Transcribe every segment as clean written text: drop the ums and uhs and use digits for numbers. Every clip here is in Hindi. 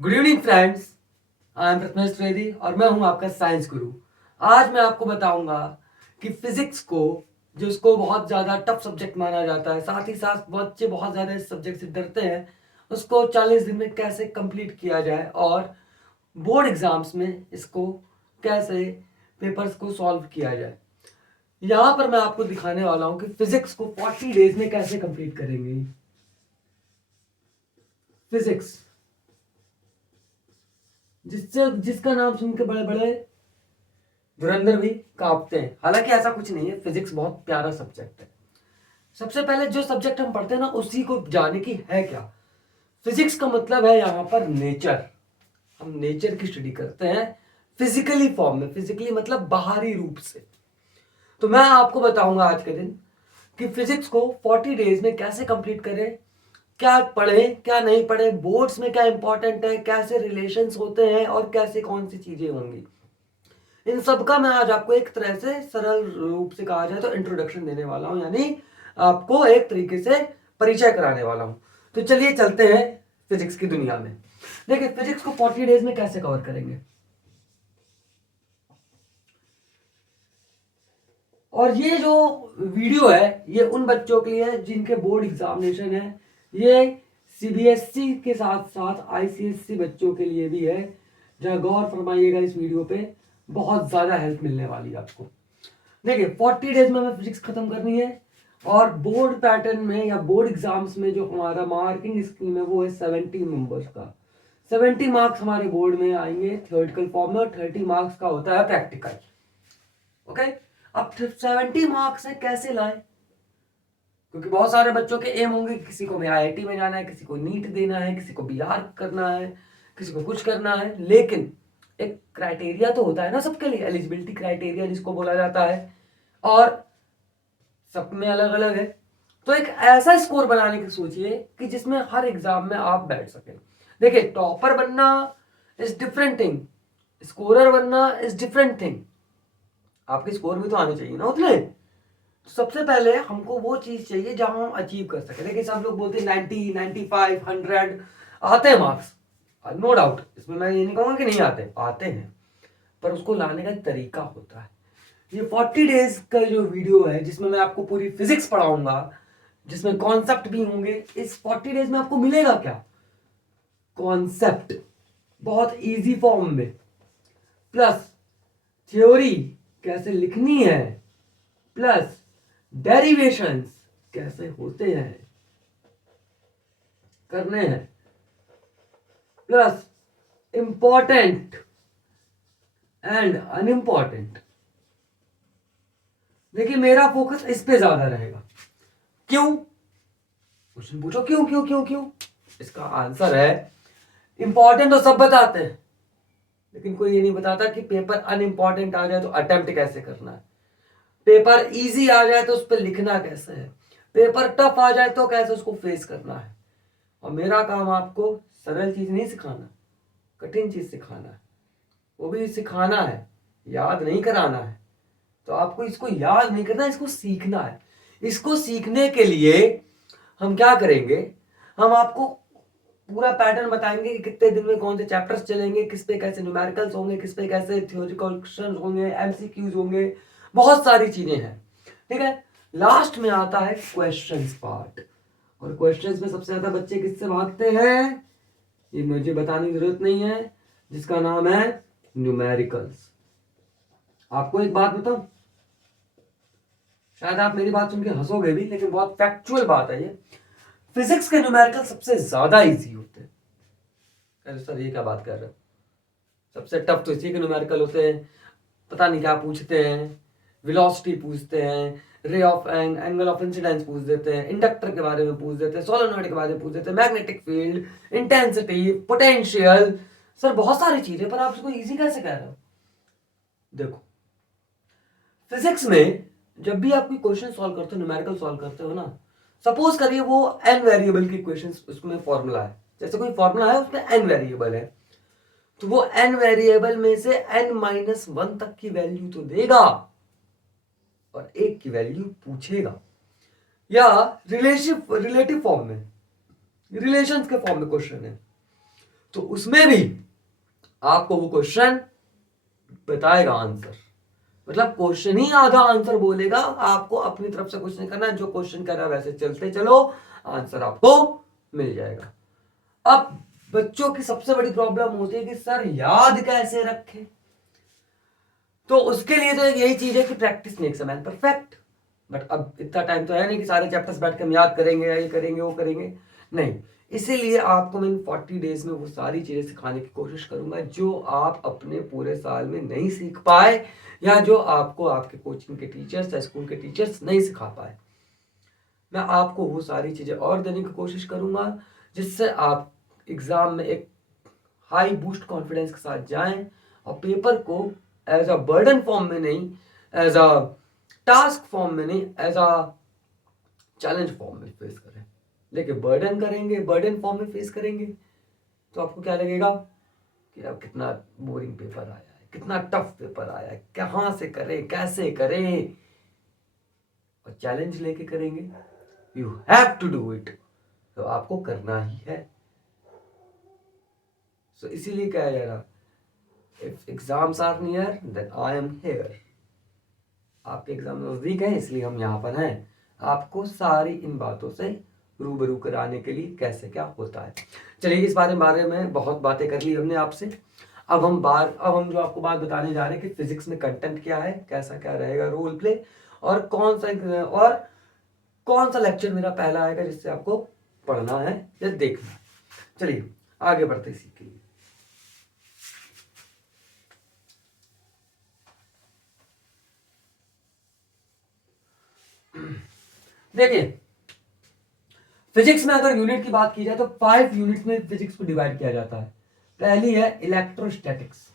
Good evening friends. I am Prathamesh Trivedi और मैं हूं आपका साइंस गुरु। आज मैं आपको बताऊंगा कि फिजिक्स को, जिसको बहुत ज़्यादा टफ सब्जेक्ट माना जाता है, साथ ही साथ बच्चे बहुत ज़्यादा इस सब्जेक्ट से डरते हैं, उसको 40 दिन में कैसे कंप्लीट किया जाए और बोर्ड एग्जाम्स में इसको कैसे पेपर्स को सॉल्व किया जाए। यहाँ पर मैं आपको दिखाने वाला हूँ कि फिजिक्स को 40 डेज में कैसे कंप्लीट करेंगे। फिजिक्स जिसका नाम सुन के बड़े बड़े धुरंधर भी कांपते हैं। हालांकि ऐसा कुछ नहीं है, फिजिक्स बहुत प्यारा सब्जेक्ट है। सबसे पहले जो सब्जेक्ट हम पढ़ते हैं ना, उसी को जाने की है क्या। फिजिक्स का मतलब है यहाँ पर नेचर। हम नेचर की स्टडी करते हैं फिजिकली फॉर्म में। फिजिकली मतलब बाहरी रूप से। तो मैं आपको बताऊंगा आज के दिन कि फिजिक्स को 40 डेज में कैसे कंप्लीट करें, क्या पढ़े क्या नहीं पढ़े, बोर्ड्स में क्या इंपॉर्टेंट है, कैसे रिलेशंस होते हैं और कैसे कौन सी चीजें होंगी। इन सब का मैं आज आपको एक तरह से सरल रूप से कहा जाए तो इंट्रोडक्शन देने वाला हूं, यानी आपको एक तरीके से परिचय कराने वाला हूं। तो चलिए चलते हैं फिजिक्स की दुनिया में। देखिए फिजिक्स को 40 डेज में कैसे कवर करेंगे। और ये जो वीडियो है ये उन बच्चों के लिए है जिनके बोर्ड एग्जामिनेशन है। ये सीबीएसई के साथ साथ आईसीएसई बच्चों के लिए भी है। जरा गौर फरमाइएगा इस वीडियो पे, बहुत ज्यादा हेल्प मिलने वाली है आपको। देखिए 40 डेज में हमें फिजिक्स खत्म करनी है और बोर्ड पैटर्न में या बोर्ड एग्जाम्स में जो हमारा मार्किंग स्कीम है वो है 70 नंबर्स का। 70 मार्क्स हमारे बोर्ड में आएंगे थ्योरेटिकल फॉर्म में और 30 मार्क्स का होता है प्रैक्टिकल। ओके, अब 70 मार्क्स है कैसे लाए, क्योंकि बहुत सारे बच्चों के एम होंगे, किसी को भी आईआईटी में जाना है, किसी को नीट देना है, किसी को बिहार करना है, किसी को कुछ करना है। लेकिन एक क्राइटेरिया तो होता है ना सबके लिए, एलिजिबिलिटी क्राइटेरिया जिसको बोला जाता है, और सब में अलग अलग है। तो एक ऐसा स्कोर बनाने की सोचिए कि जिसमें हर एग्जाम में आप बैठ सके। देखिए टॉपर बनना इज डिफरेंट थिंग, स्कोरर बनना इज डिफरेंट थिंग। आपके स्कोर भी तो आने चाहिए ना उतने। तो सबसे पहले हमको वो चीज चाहिए जहां हम अचीव कर सके। देखिए सब लोग बोलते हैं 90, 95, 100 आते हैं मार्क्स, नो डाउट, इसमें मैं ये नहीं कहूंगा कि नहीं आते, आते हैं, पर उसको लाने का तरीका होता है। ये 40 डेज का जो वीडियो है जिसमें मैं आपको पूरी फिजिक्स पढ़ाऊंगा, जिसमें कॉन्सेप्ट भी होंगे, इस 40 डेज में आपको मिलेगा क्या, कॉन्सेप्ट बहुत इजी फॉर्म में, प्लस थ्योरी कैसे लिखनी है, प्लस डेरिवेशंस कैसे होते हैं करने हैं, प्लस इंपॉर्टेंट एंड अनइंपॉर्टेंट। देखिए मेरा फोकस इस पे ज्यादा रहेगा। क्यों, क्वेश्चन पूछो क्यों क्यों क्यों क्यों। इसका आंसर है इंपॉर्टेंट तो सब बताते हैं, लेकिन कोई ये नहीं बताता कि पेपर अनइंपॉर्टेंट आ जाए तो अटेम्प्ट कैसे करना है, पेपर इजी आ जाए तो उस पर लिखना कैसे है, पेपर टफ आ जाए तो कैसे उसको फेस करना है। और मेरा काम आपको सरल चीज नहीं सिखाना, कठिन चीज सिखाना है। वो भी सिखाना है, याद नहीं कराना है। तो आपको इसको याद नहीं करना, इसको सीखना है। इसको सीखने के लिए हम क्या करेंगे, हम आपको पूरा पैटर्न बताएंगे कि कितने दिन में कौन से चैप्टर्स चलेंगे, किस पे कैसे न्यूमेरिकल्स होंगे, किस पे कैसे थ्योरेटिकल क्वेश्चंस होंगे, एमसीक्यूज होंगे, बहुत सारी चीजें हैं। ठीक है, लास्ट में आता है क्वेश्चंस पार्ट। और क्वेश्चंस में सबसे ज्यादा बच्चे किससे भागते हैं, ये मुझे बताने की जरूरत नहीं है, जिसका नाम है न्यूमेरिकल्स। आपको एक बात बताऊं, शायद आप मेरी बात सुन के हंसोगे भी, लेकिन बहुत फैक्चुअल बात है ये। फिजिक्स के न्यूमेरिकल सबसे ज्यादा इजी होते हैं। अरे सर ये क्या बात कर रहे हो, सबसे टफ तो इसी के न्यूमेरिकल होते हैं। पता नहीं क्या पूछते हैं, वेलोसिटी पूछते हैं, ray of angle of incidence पूछ देते हैं, इंडक्टर के बारे में पूछ देते हैं, सोलेनॉइड के बारे में पूछ देते हैं, magnetic field, intensity, potential, sir बहुत सारी चीजें, पर आप इसको इजी कैसे कह रहे हो। देखो फिजिक्स में जब भी आप कोई क्वेश्चन सॉल्व करते हो, न्यूमेरिकल सॉल्व करते हो ना, सपोज करिए वो n वेरिएबल की क्वेश्चन, उसमें फॉर्मूला है, जैसे कोई फॉर्मूला है उसमें n वेरिएबल है, तो वो n वेरिएबल में से n-1 तक की वैल्यू तो देगा और एक की वैल्यू पूछेगा, या रिलेटिव फॉर्म में, रिलेशंस के फॉर्म में क्वेश्चन है, तो उसमें भी आपको वो क्वेश्चन बताएगा आंसर, मतलब क्वेश्चन ही आधा आंसर बोलेगा, आपको अपनी तरफ से कुछ नहीं करना, जो क्वेश्चन कर रहा है वैसे चलते चलो, आंसर आपको मिल जाएगा। अब बच्चों की सबसे बड़ी प्रॉब्लम होती है कि सर याद कैसे रखें, तो उसके लिए तो यही चीज है कि practice makes a man perfect. But अब इतना टाइम तो है नहीं कि सारे चैप्टर्स बैठ के हम याद करेंगे, ये करेंगे वो करेंगे, नहीं। इसीलिए आपको मैं इन 40 डेज में वो सारी चीजें सिखाने की कोशिश करूंगा जो आप अपने पूरे साल में नहीं सीख पाए, या जो आपको आपके कोचिंग के टीचर्स या स्कूल के टीचर्स नहीं सिखा पाए। मैं आपको वो सारी चीजें और देने की कोशिश करूंगा जिससे आप एग्जाम में एक हाई बूस्ट कॉन्फिडेंस के साथ जाएं और पेपर को एज अ बर्डन फॉर्म में नहीं, एज अ टास्क फॉर्म में नहीं, एज अ चैलेंज फॉर्म में फेस करें। लेकिन बर्डन करेंगे, बर्डन फॉर्म में फेस करेंगे तो आपको क्या लगेगा कि अब कितना बोरिंग पेपर आया है, कितना टफ पेपर आया है, कहां से करें, कैसे करें। और चैलेंज लेके करेंगे, you have to do it, तो आपको करना ही है। सो इसीलिए क्या है यार, if exams are near then I am here. आपके एग्जाम नजदीक है इसलिए हम यहाँ पर हैं, आपको सारी इन बातों से रूबरू कराने के लिए कैसे क्या होता है। चलिए इस बारे में बहुत बातें कर ली हमने आपसे। अब हम जो आपको बात बताने जा रहे हैं कि फिजिक्स में कंटेंट क्या है, कैसा क्या रहेगा रोल प्ले, और कौन सा लेक्चर मेरा पहला आएगा जिससे आपको पढ़ना है या देखना है। चलिए आगे बढ़ते इसी के लिए। देखिए फिजिक्स में अगर यूनिट की बात की जाए तो 5 यूनिट में फिजिक्स को डिवाइड किया जाता है। पहली है इलेक्ट्रोस्टैटिक्स,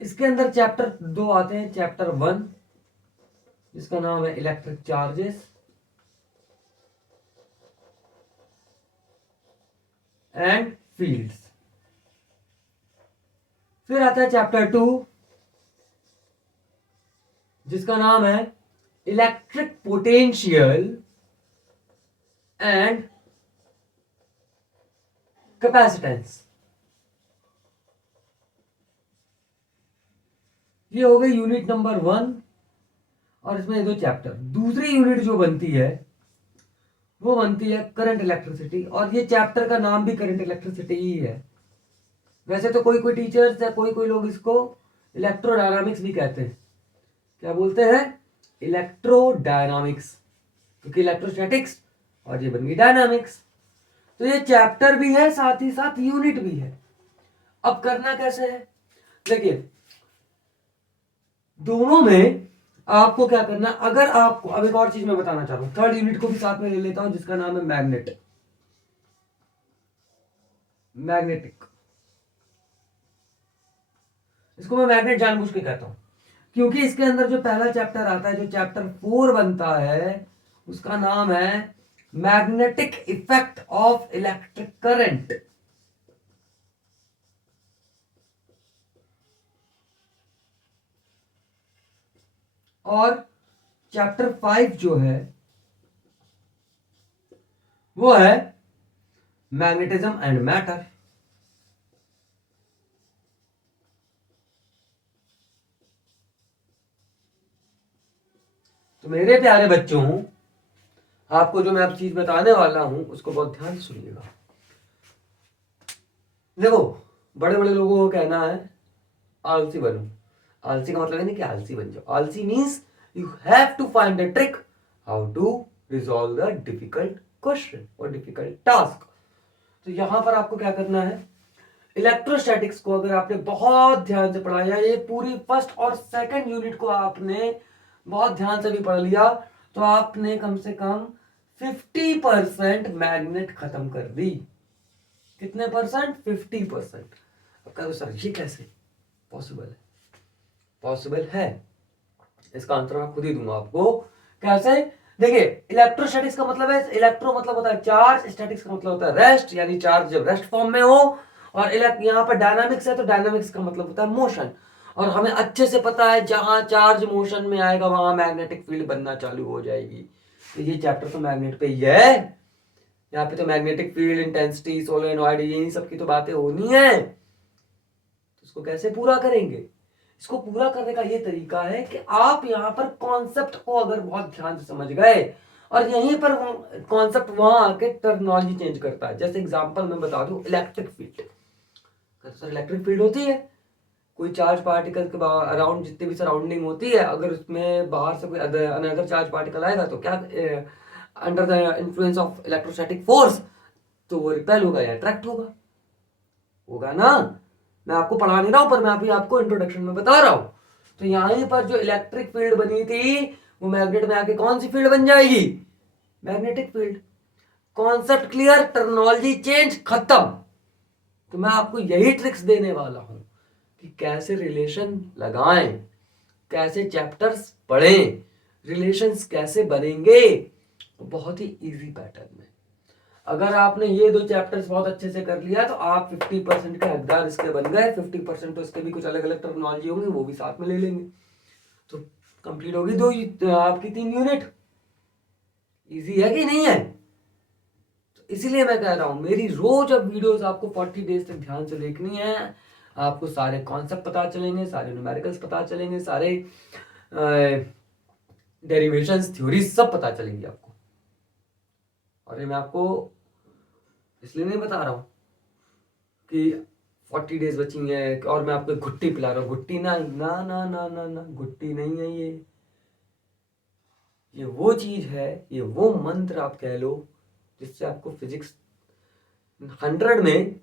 इसके अंदर चैप्टर 2 आते हैं। चैप्टर 1 जिसका नाम है इलेक्ट्रिक चार्जेस एंड फील्ड्स। फिर आता है चैप्टर 2 जिसका नाम है इलेक्ट्रिक पोटेंशियल एंड कैपेसिटेंस। ये हो गई यूनिट नंबर 1, और इसमें 2 चैप्टर। दूसरी यूनिट जो बनती है वो बनती है करंट इलेक्ट्रिसिटी, और ये चैप्टर का नाम भी करंट इलेक्ट्रिसिटी ही है। वैसे तो कोई कोई टीचर्स या कोई कोई लोग इसको इलेक्ट्रोडायनामिक्स भी कहते हैं। क्या बोलते हैं? इलेक्ट्रोडायनामिक्स, क्योंकि इलेक्ट्रोस्टैटिक्स और ये बन गई डायनामिक्स। तो ये चैप्टर भी है साथ ही साथ यूनिट भी है। अब करना कैसे है, देखिए दोनों में आपको क्या करना, अगर आपको अब एक और चीज मैं बताना चाह रहा हूं, थर्ड यूनिट को भी साथ में ले लेता हूं जिसका नाम है मैग्नेटिक। इसको मैं मैग्नेट जानबूझ के कहता हूं क्योंकि इसके अंदर जो पहला चैप्टर आता है, जो चैप्टर 4 बनता है, उसका नाम है magnetic effect of electric current. और चैप्टर 5 जो है वो है मैग्नेटिज्म एंड मैटर। तो मेरे प्यारे बच्चों, आपको जो मैं अब चीज बताने वाला हूं उसको बहुत ध्यान से सुनिएगा। देखो बड़े बड़े लोगों को कहना है आलसी बनो। आलसी का मतलब है नहीं कि आलसी बन जाओ, आलसी means you have to find a trick how to resolve the difficult question और डिफिकल्ट टास्क। तो यहां पर आपको क्या करना है, इलेक्ट्रोस्टैटिक्स को अगर आपने बहुत ध्यान से पढ़ा, या ये पूरी फर्स्ट और सेकंड यूनिट को आपने बहुत ध्यान से भी पढ़ लिया, तो आपने कम से कम 50% मैग्नेट खत्म कर दी। कितने परसेंट? 50%। अब कहो सर ये कैसे पॉसिबल है? पॉसिबल है, इसका आंसर मैं खुद ही दूंगा आपको। कैसे? देखिए इलेक्ट्रोस्टैटिक्स का मतलब है, इलेक्ट्रो मतलब होता है चार्ज, स्टैटिक्स का मतलब होता है रेस्ट, यानी चार्ज जब रेस्ट फॉर्म में हो। और यहाँ पर डायनामिक्स है तो डायनामिक्स का मतलब होता है मोशन। और हमें अच्छे से पता है जहां चार्ज मोशन में आएगा वहां मैग्नेटिक फील्ड बनना चालू हो जाएगी। तो ये चैप्टर तो मैग्नेट पे ही है, यहाँ पे तो मैग्नेटिक फील्ड, इंटेंसिटी, सोलेनॉइड, यही सब की तो बातें होनी है। तो इसको कैसे पूरा करेंगे? इसको पूरा करने का ये तरीका है कि आप यहाँ पर कॉन्सेप्ट को अगर बहुत ध्यान से समझ गए और यहीं पर कॉन्सेप्ट वहां आके टर्मिनोलॉजी चेंज करता है। जैसे एग्जांपल मैं बता दूं, electric field. Sir electric field होती है, कोई चार्ज पार्टिकल के अराउंड जितनी भी सराउंडिंग होती है, अगर उसमें बाहर से कोई अनदर चार्ज पार्टिकल आएगा तो क्या under the influence of electrostatic force तो वो रिपेल होगा या अट्रैक्ट होगा, होगा ना। मैं आपको पढ़ा नहीं रहा हूं, पर मैं अभी आपको इंट्रोडक्शन में बता रहा हूं। तो यहीं पर जो इलेक्ट्रिक फील्ड बनी थी वो मैग्नेट में आके कौन सी फील्ड बन जाएगी? Magnetic field. Concept clear, terminology change, खत्म। तो मैं आपको यही ट्रिक्स देने वाला हूं कि कैसे रिलेशन लगाएं, कैसे चैप्टर्स पढ़ें, रिलेशंस कैसे बनेंगे, बहुत ही इजी पैटर्न में। अगर आपने ये 2 चैप्टर्स बहुत अच्छे से कर लिया तो आप 50% के हकदार इसके बन गए। 50% तो इसके भी कुछ अलग अलग टर्मिनोलॉजी होंगी, वो भी साथ में ले लेंगे, तो कंप्लीट होगी आपकी 3 यूनिट। इजी है कि नहीं है? तो इसीलिए मैं कह रहा हूं मेरी रोज अब वीडियोस आपको 40 डेज तक ध्यान से देखनी है। आपको सारे कॉन्सेप्ट पता चलेंगे, सारे न्यूमेरिकल्स पता चलेंगे, सारे डेरिवेशंस, थ्योरीज सब पता चलेंगी आपको। और ये मैं आपको इसलिए नहीं बता रहा हूं कि 40 डेज बची है और मैं आपको घुट्टी पिला रहा हूं। घुट्टी ना ना ना ना ना ना, घुट्टी नहीं है ये वो चीज है, ये वो मंत्र आप कह लो जिससे आपको फिजिक्स 100 में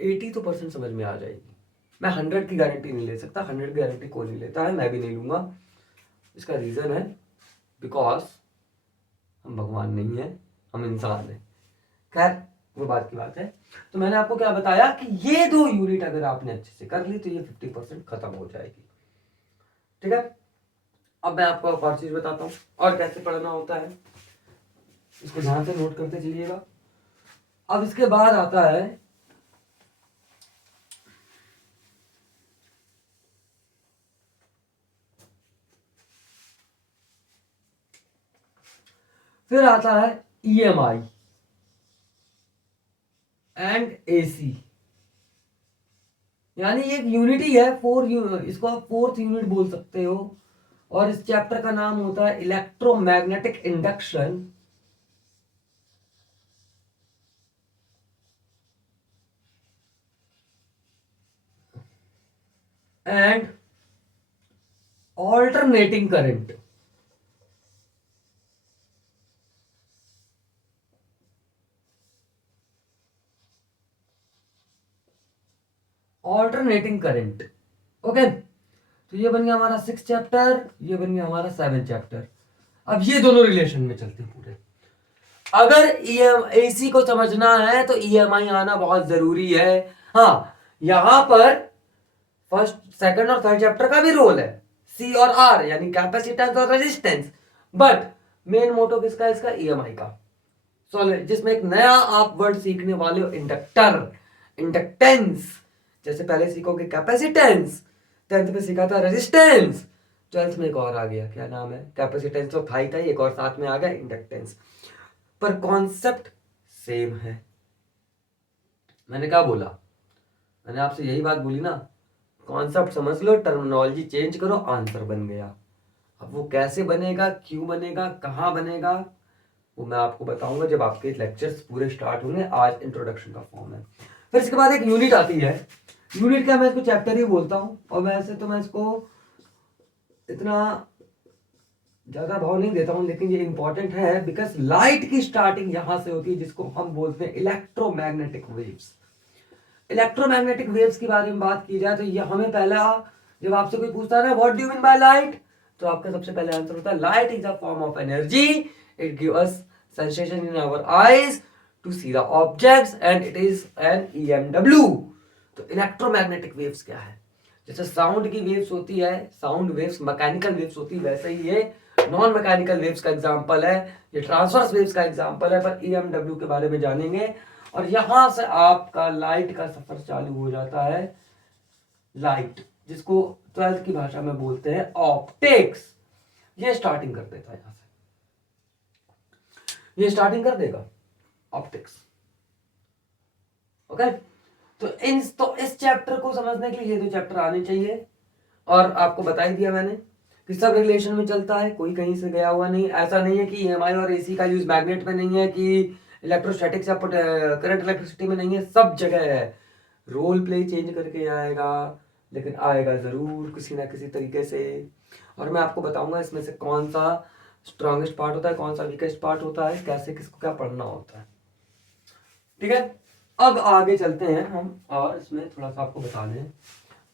80 तो % समझ में आ जाएगी। मैं 100 की गारंटी नहीं ले सकता, 100 की गारंटी कोई नहीं लेता है, मैं भी नहीं लूंगा। इसका रीजन है बिकॉज हम भगवान नहीं है, हम इंसान हैं। खैर वो बात की बात है। तो मैंने आपको क्या बताया कि ये 2 यूनिट अगर आपने अच्छे से कर ली तो ये 50% खत्म हो जाएगी। ठीक है, अब मैं आपको एक और चीज बताता हूं और कैसे पढ़ना होता है, इसको ध्यान से नोट करते चलिएगा। अब इसके बाद आता है फिर आता है EMI एंड AC, यानी एक यूनिटी है इसको आप 4th यूनिट बोल सकते हो। और इस चैप्टर का नाम होता है electromagnetic induction and alternating current. Alternating current, okay. तो ये बन गया हमारा 6th चैप्टर, ये बन गया हमारा 7th चैप्टर। अब ये दोनों रिलेशन में चलते हैं पूरे। अगर AC को समझना है तो EMI आना बहुत जरूरी है। हाँ, यहां पर फर्स्ट, सेकंड और थर्ड चैप्टर का भी रोल है, C और R यानी कैपेसिटेंस और रेजिस्टेंस। बट मेन मोटो किसका है? इसका EMI का, सॉलिड, जिसमें एक नया आप वर्ड सीखने वाले हो, इंडक्टर, इंडक्टेंस। जैसे पहले सीखोगे कैपेसिटेंस, 10th में सीखा था रेजिस्टेंस, 12th में एक और आ गया, क्या नाम है? कैपेसिटेंस तो था ही था, एक और साथ में आ गया इंडक्टेंस। पर कॉन्सेप्ट सेम है। मैंने क्या बोला? मैंने आपसे यही बात बोली ना, कॉन्सेप्ट समझ लो, टर्मिनोलॉजी चेंज करो, आंसर बन गया। अब वो कैसे बनेगा, क्यों बनेगा, कहां बनेगा, वो मैं आपको बताऊंगा जब आपके लेक्चर्स पूरे स्टार्ट होंगे। आज इंट्रोडक्शन का फॉर्म है। फिर इसके बाद एक यूनिट आती है। यूनिट क्या, मैं इसको चैप्टर ही बोलता हूं, और वैसे तो मैं इसको इतना ज्यादा भाव नहीं देता हूं, लेकिन ये इंपॉर्टेंट है बिकॉज लाइट की स्टार्टिंग यहां से होती है, जिसको हम बोलते हैं इलेक्ट्रोमैग्नेटिक वेव्स। इलेक्ट्रोमैग्नेटिक वेव्स के बारे में बात की जाए तो ये हमें पहला, जब आपसे कोई पूछता है ना what do you mean by light, तो आपका सबसे पहले आंसर होता है light is a form of energy, it give us sensation in our eyes to see the objects and it is an EMW। तो इलेक्ट्रोमैग्नेटिक वेव्स क्या है? जैसे साउंड की वेव्स होती है, साउंड वेव्स मैकेनिकल वेव्स होती है, वैसे ही ये नॉन मैकेनिकल वेव्स का एग्जांपल है, ये ट्रांसवर्स वेव्स का एग्जांपल है। पर EMW के बारे में जानेंगे और यहां से आपका लाइट का सफर चालू हो जाता है लाइट, जिसको 12th की भाषा में बोलते हैं ऑप्टिक्स। ये स्टार्टिंग कर देता है, यहां से ये स्टार्टिंग कर देगा ऑप्टिक्स। ओके, तो इस चैप्टर को समझने के लिए ये 2 चैप्टर आने चाहिए। और आपको बता ही दिया मैंने कि सब रिलेशन में चलता है, कोई कहीं से गया हुआ नहीं। ऐसा नहीं है कि ईएमआई और एसी का यूज मैग्नेट में नहीं है, कि इलेक्ट्रोस्टैटिक्स या करंट इलेक्ट्रिसिटी में नहीं है, सब जगह है। रोल प्ले चेंज करके आएगा, लेकिन आएगा जरूर किसी ना किसी तरीके से। और मैं आपको बताऊंगा इसमें से कौन सा स्ट्रॉन्गेस्ट पार्ट होता है, कौन सा वीकेस्ट पार्ट होता है, कैसे किसको क्या पढ़ना होता है। ठीक है, अब आगे चलते हैं हम, और इसमें थोड़ा सा आपको बता दें।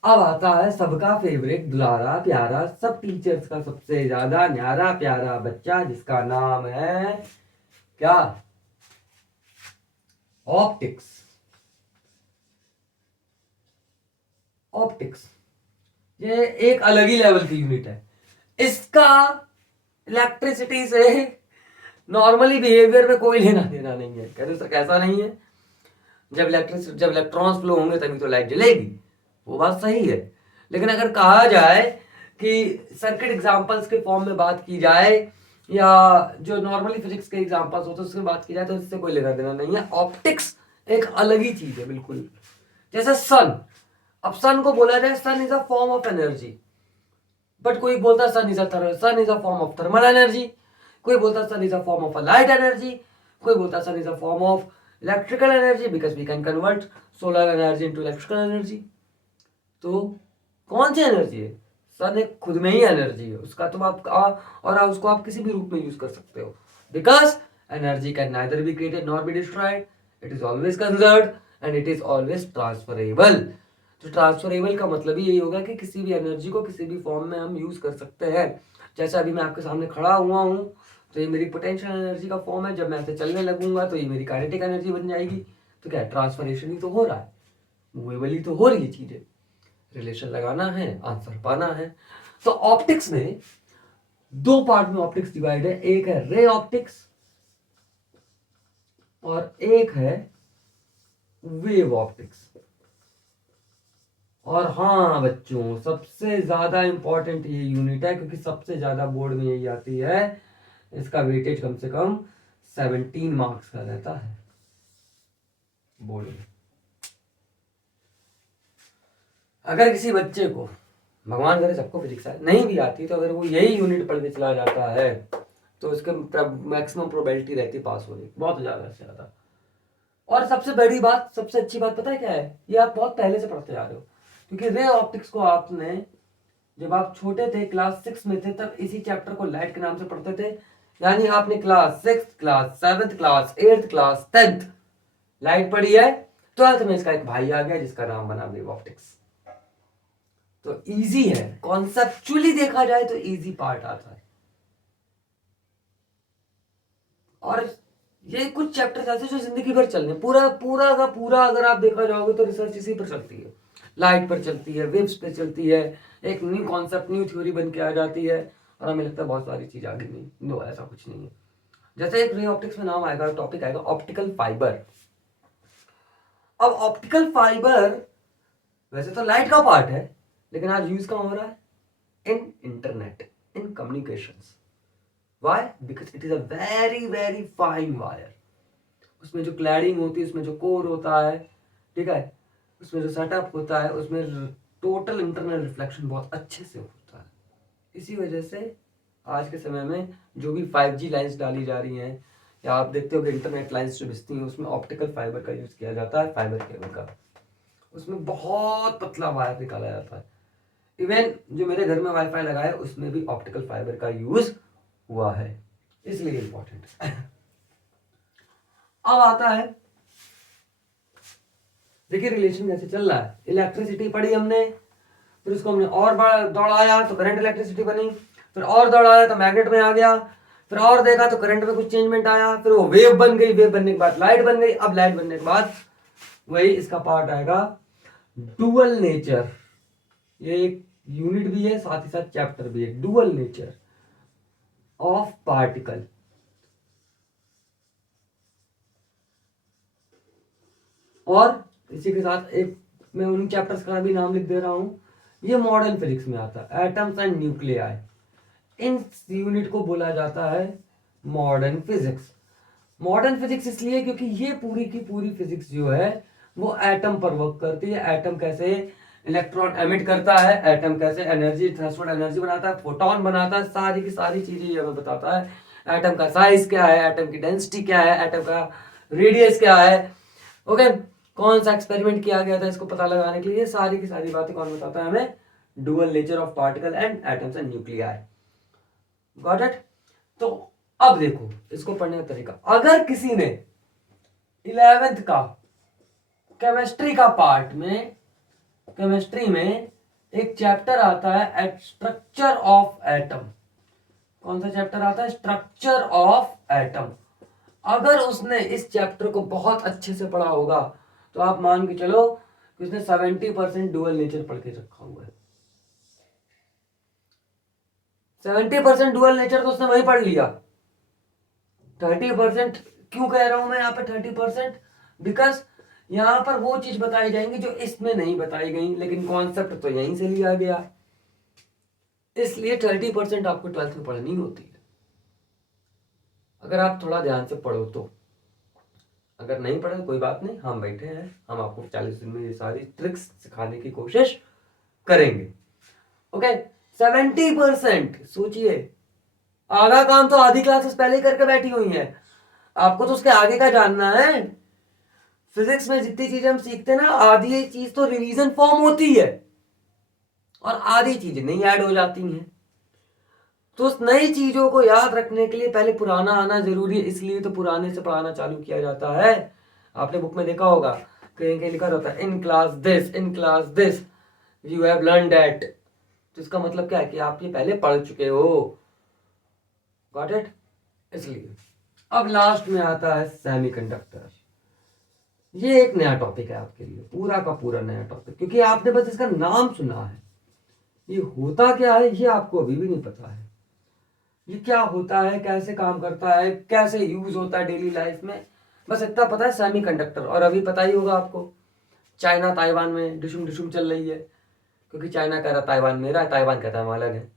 अब आता है सबका फेवरेट, दुलारा प्यारा, सब टीचर्स का सबसे ज्यादा न्यारा प्यारा बच्चा, जिसका नाम है क्या? ऑप्टिक्स। ऑप्टिक्स ये एक अलग ही लेवल की यूनिट है। इसका इलेक्ट्रिसिटी से नॉर्मली बिहेवियर में कोई लेना देना नहीं है। कहते सर कैसा नहीं है? जब इलेक्ट्रॉन्स फ्लो होंगे तभी तो लाइट जलेगी, वो बात सही है। लेकिन अगर कहा जाए कि सर्किट एग्जांपल्स के फॉर्म में बात की जाए, या जो नॉर्मली फिजिक्स के एग्जांपल्स होते हैं उसमें बात की जाए, तो इससे कोई लेना देना नहीं है। ऑप्टिक्स एक अलग ही चीज है बिल्कुल। जैसे सन, अब सन को बोला जाए sun is a form of energy, but कोई बोलता है sun is a form of thermal energy, कोई बोलता है sun is a form of a light energy, कोई बोलता है sun is a form of electrical energy, because we can convert solar energy into electrical energy. तो कौन सी एनर्जी है? सन एक खुद में ही एनर्जी है, उसका तुम और उसको आप किसी भी रूप में यूज कर सकते हो, because energy can neither be created nor be destroyed, it is always conserved and it is always transferable. तो ट्रांसफरेबल का मतलब ही यही होगा कि किसी भी एनर्जी को किसी भी फॉर्म में हम यूज कर सकते हैं। जैसे अभी मैं आपके सामने खड़ा हुआ हूं, तो ये मेरी पोटेंशियल एनर्जी का फॉर्म है। जब मैं ऐसे चलने लगूंगा तो ये मेरी काइनेटिक एनर्जी बन जाएगी। तो क्या ट्रांसफरेशन ही तो हो रहा है, मूवेबल ही तो हो रही है चीजें। रिलेशन लगाना है, आंसर पाना है। तो ऑप्टिक्स में 2 पार्ट में ऑप्टिक्स डिवाइड है, एक है रे ऑप्टिक्स और एक है वेव ऑप्टिक्स। और हाँ बच्चों, सबसे ज्यादा इंपॉर्टेंट ये यूनिट है, क्योंकि सबसे ज्यादा बोर्ड में यही आती है। इसका वेटेज कम से कम 17 मार्क्स का रहता है बोर्ड में। अगर किसी बच्चे को, भगवान करे सबको फिजिक्स नहीं भी आती, तो अगर वो यही यूनिट पढ़ के चला जाता है तो उसके मैक्सिमम प्रोबेबिलिटी रहती है पास होने की, बहुत ज्यादा से ज्यादा। और सबसे बड़ी बात, सबसे अच्छी बात पता है क्या है? ये आप बहुत पहले से पढ़ते आ रहे हो, क्योंकि रे ऑप्टिक्स को आपने जब आप छोटे थे क्लास 6 में थे तब इसी चैप्टर को लाइट के नाम से पढ़ते थे। यानी आपने class 6, class 7, class 8, class 10 light पढ़ी है। 12th में इसका एक भाई आ गया जिसका नाम बना वेव ऑप्टिक्स। तो इजी है, कॉन्सेप्चुअली देखा जाए तो इजी पार्ट आता है। और ये कुछ चैप्टर्स ऐसे जो जिंदगी भर चलने, पूरा पूरा का पूरा अगर आप देखा जाओगे तो रिसर्च इसी पर चलती है, लाइट पर चलती है, वेव्स पे चलती है। एक न्यू कॉन्सेप्ट, न्यू थ्योरी बन के आ जाती है, और हमें लगता है बहुत सारी चीज आगे नहीं। नो, ऐसा कुछ नहीं है। जैसे एक रे ऑप्टिक्स में नाम आएगा, टॉपिक आएगा ऑप्टिकल फाइबर। अब ऑप्टिकल फाइबर वैसे तो लाइट का पार्ट है, लेकिन आज यूज कहाँ हो रहा है? In internet, in communications. Why? Because it is a very very fine wire. उसमें जो क्लैडिंग होती है, उसमें जो कोर होता है, ठीक है, उसमें जो सेटअप होता है, उसमें टोटल इंटरनल रिफ्लेक्शन बहुत अच्छे से होता है। इसी वजह से आज के समय में जो भी 5G लाइंस डाली जा रही हैं, या आप देखते हो कि इंटरनेट लाइंस जो बिछती हैं, उसमें ऑप्टिकल फाइबर का यूज किया जाता है, फाइबर केबल का। उसमें बहुत पतला वायर निकाला जाता है। इवन जो मेरे घर में वाईफाई लगा है उसमें भी ऑप्टिकल फाइबर का यूज हुआ है, इसलिए इंपॉर्टेंट है। अब आता है, देखिए रिलेशन कैसे चल रहा है। इलेक्ट्रिसिटी पढ़ी हमने, फिर उसको हमने और दौड़ाया तो करंट इलेक्ट्रिसिटी बनी, फिर और दौड़ाया तो मैग्नेट में आ गया, फिर और देखा तो करंट में कुछ चेंजमेंट आया, फिर वो वेव बन गई, वेव बनने के बाद लाइट बन गई। अब लाइट बनने के बाद वही इसका पार्ट आएगा डुअल नेचर। ये एक यूनिट भी है, साथ ही साथ चैप्टर भी है, डुअल नेचर ऑफ पार्टिकल। और इसी के साथ एक मैं उन चैप्टर्स का भी नाम लिख दे रहा हूँ। ये मॉडर्न फिजिक्स में आता है, atoms and nuclei. In unit को बोला जाता है मॉडर्न फिजिक्स। मॉडर्न फिजिक्स इसलिए क्योंकि ये पूरी की पूरी फिजिक्स जो है वो एटम पर वर्क करती है। एटम कैसे इलेक्ट्रॉन एमिट करता है, एटम कैसे एनर्जी थ्रेशोल्ड एनर्जी बनाता है, फोटोन बनाता है, सारी की सारी चीजें ये हमें बताता है। एटम का साइज क्या है, एटम की डेंसिटी क्या है, एटम का रेडियस क्या है, ओके, कौन सा एक्सपेरिमेंट किया गया था इसको पता लगाने के लिए, सारी की सारी बातें कौन बताता है हमें, dual nature of particle and atoms and nuclei. Got it. तो अब देखो इसको पढ़ने का तरीका, अगर किसी ने 11th का केमिस्ट्री का पार्ट में, केमिस्ट्री में एक चैप्टर आता है स्ट्रक्चर ऑफ एटम। कौन सा चैप्टर आता है, स्ट्रक्चर ऑफ एटम। अगर उसने इस चैप्टर को बहुत अच्छे से पढ़ा होगा तो आप मान के चलो कि उसने 70% डुअल नेचर पढ़ के रखा हुआ है। 70% डुअल नेचर तो उसने वही पढ़ लिया। 30% क्यों कह रहा हूं मैं यहाँ पे 30%, बिकॉज यहां पर वो चीज बताई जाएंगी जो इसमें नहीं बताई गई, लेकिन कॉन्सेप्ट तो यहीं से लिया गया, इसलिए 30% आपको 12th में पढ़नी होती है अगर आप थोड़ा ध्यान से पढ़ो तो। अगर नहीं पढ़े कोई बात नहीं, हम बैठे हैं, हम आपको 40 दिन में ये सारी ट्रिक्स सिखाने की कोशिश करेंगे। ओके, 70%, सोचिए आधा काम तो आधी क्लासेस पहले ही करके बैठी हुई है, आपको तो उसके आगे का जानना है। फिजिक्स में जितनी चीजें हम सीखते हैं ना, आधी चीज तो रिवीजन फॉर्म होती है और आधी चीजें नहीं ऐड हो जाती हैं। तो उस नई चीजों को याद रखने के लिए पहले पुराना आना जरूरी है, इसलिए तो पुराने से पढ़ाना चालू किया जाता है। आपने बुक में देखा होगा कहीं कहीं लिखा रहता है in class this, in class this you have learn that. तो इसका मतलब क्या है कि आप ये पहले पढ़ चुके हो। Got it. इसलिए अब लास्ट में आता है सेमीकंडक्टर। ये एक नया टॉपिक है आपके लिए, पूरा का पूरा नया टॉपिक, क्योंकि आपने बस इसका नाम सुना है। ये होता क्या है ये आपको अभी भी नहीं पता है। ये क्या होता है, कैसे काम करता है, कैसे यूज होता है डेली लाइफ में, बस इतना पता है सेमीकंडक्टर। और अभी पता ही होगा आपको चाइना ताइवान में डिशुम डिशुम चल रही है, क्योंकि चाइना कह रहा ताइवान मेरा है, ताइवान कहता है हम अलग है।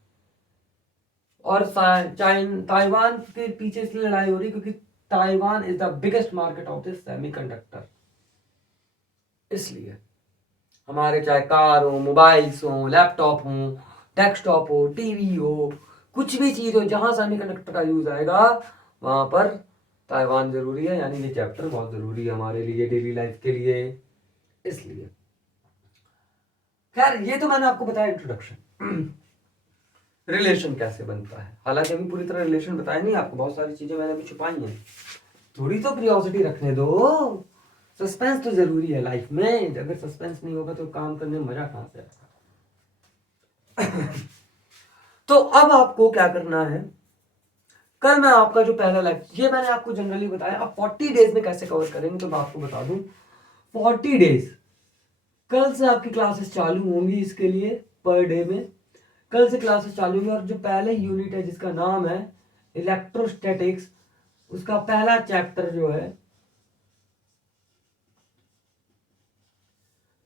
और ताइवान के पीछे इसलिए लड़ाई हो रही क्योंकि Taiwan is the biggest market of this semiconductor. इसलिए हमारे चाहे कार हो, मोबाइल्स हो, लैपटॉप हो, डेस्कटॉप हो, टीवी हो, कुछ भी चीज हो जहां सेमीकंडक्टर का यूज आएगा वहां पर ताइवान जरूरी है। यानी ये चैप्टर बहुत जरूरी है हमारे लिए, डेली लाइफ के लिए। इसलिए खैर ये तो मैंने आपको बताया इंट्रोडक्शन। रिलेशन कैसे बनता है, हालांकि अभी पूरी तरह रिलेशन बताया नहीं आपको, बहुत सारी चीजें मैंने अभी छुपाई हैं। थोड़ी तो क्यूरियोसिटी रखने दो, सस्पेंस तो जरूरी है लाइफ में। अगर सस्पेंस नहीं होगा तो काम करने में मजा कहां से आएगा। तो अब आपको क्या करना है, कल मैं आपका जो पहला लेक्चर, ये मैंने आपको जनरली बताया, अब 40 डेज में कैसे कवर करेंगे तो मैं आपको बता दूं। 40 डेज कल से आपकी क्लासेस चालू होंगी, इसके लिए पर डे में कल से क्लासेस चालू होंगी। और जो पहले यूनिट है जिसका नाम है इलेक्ट्रोस्टैटिक्स, उसका पहला चैप्टर जो है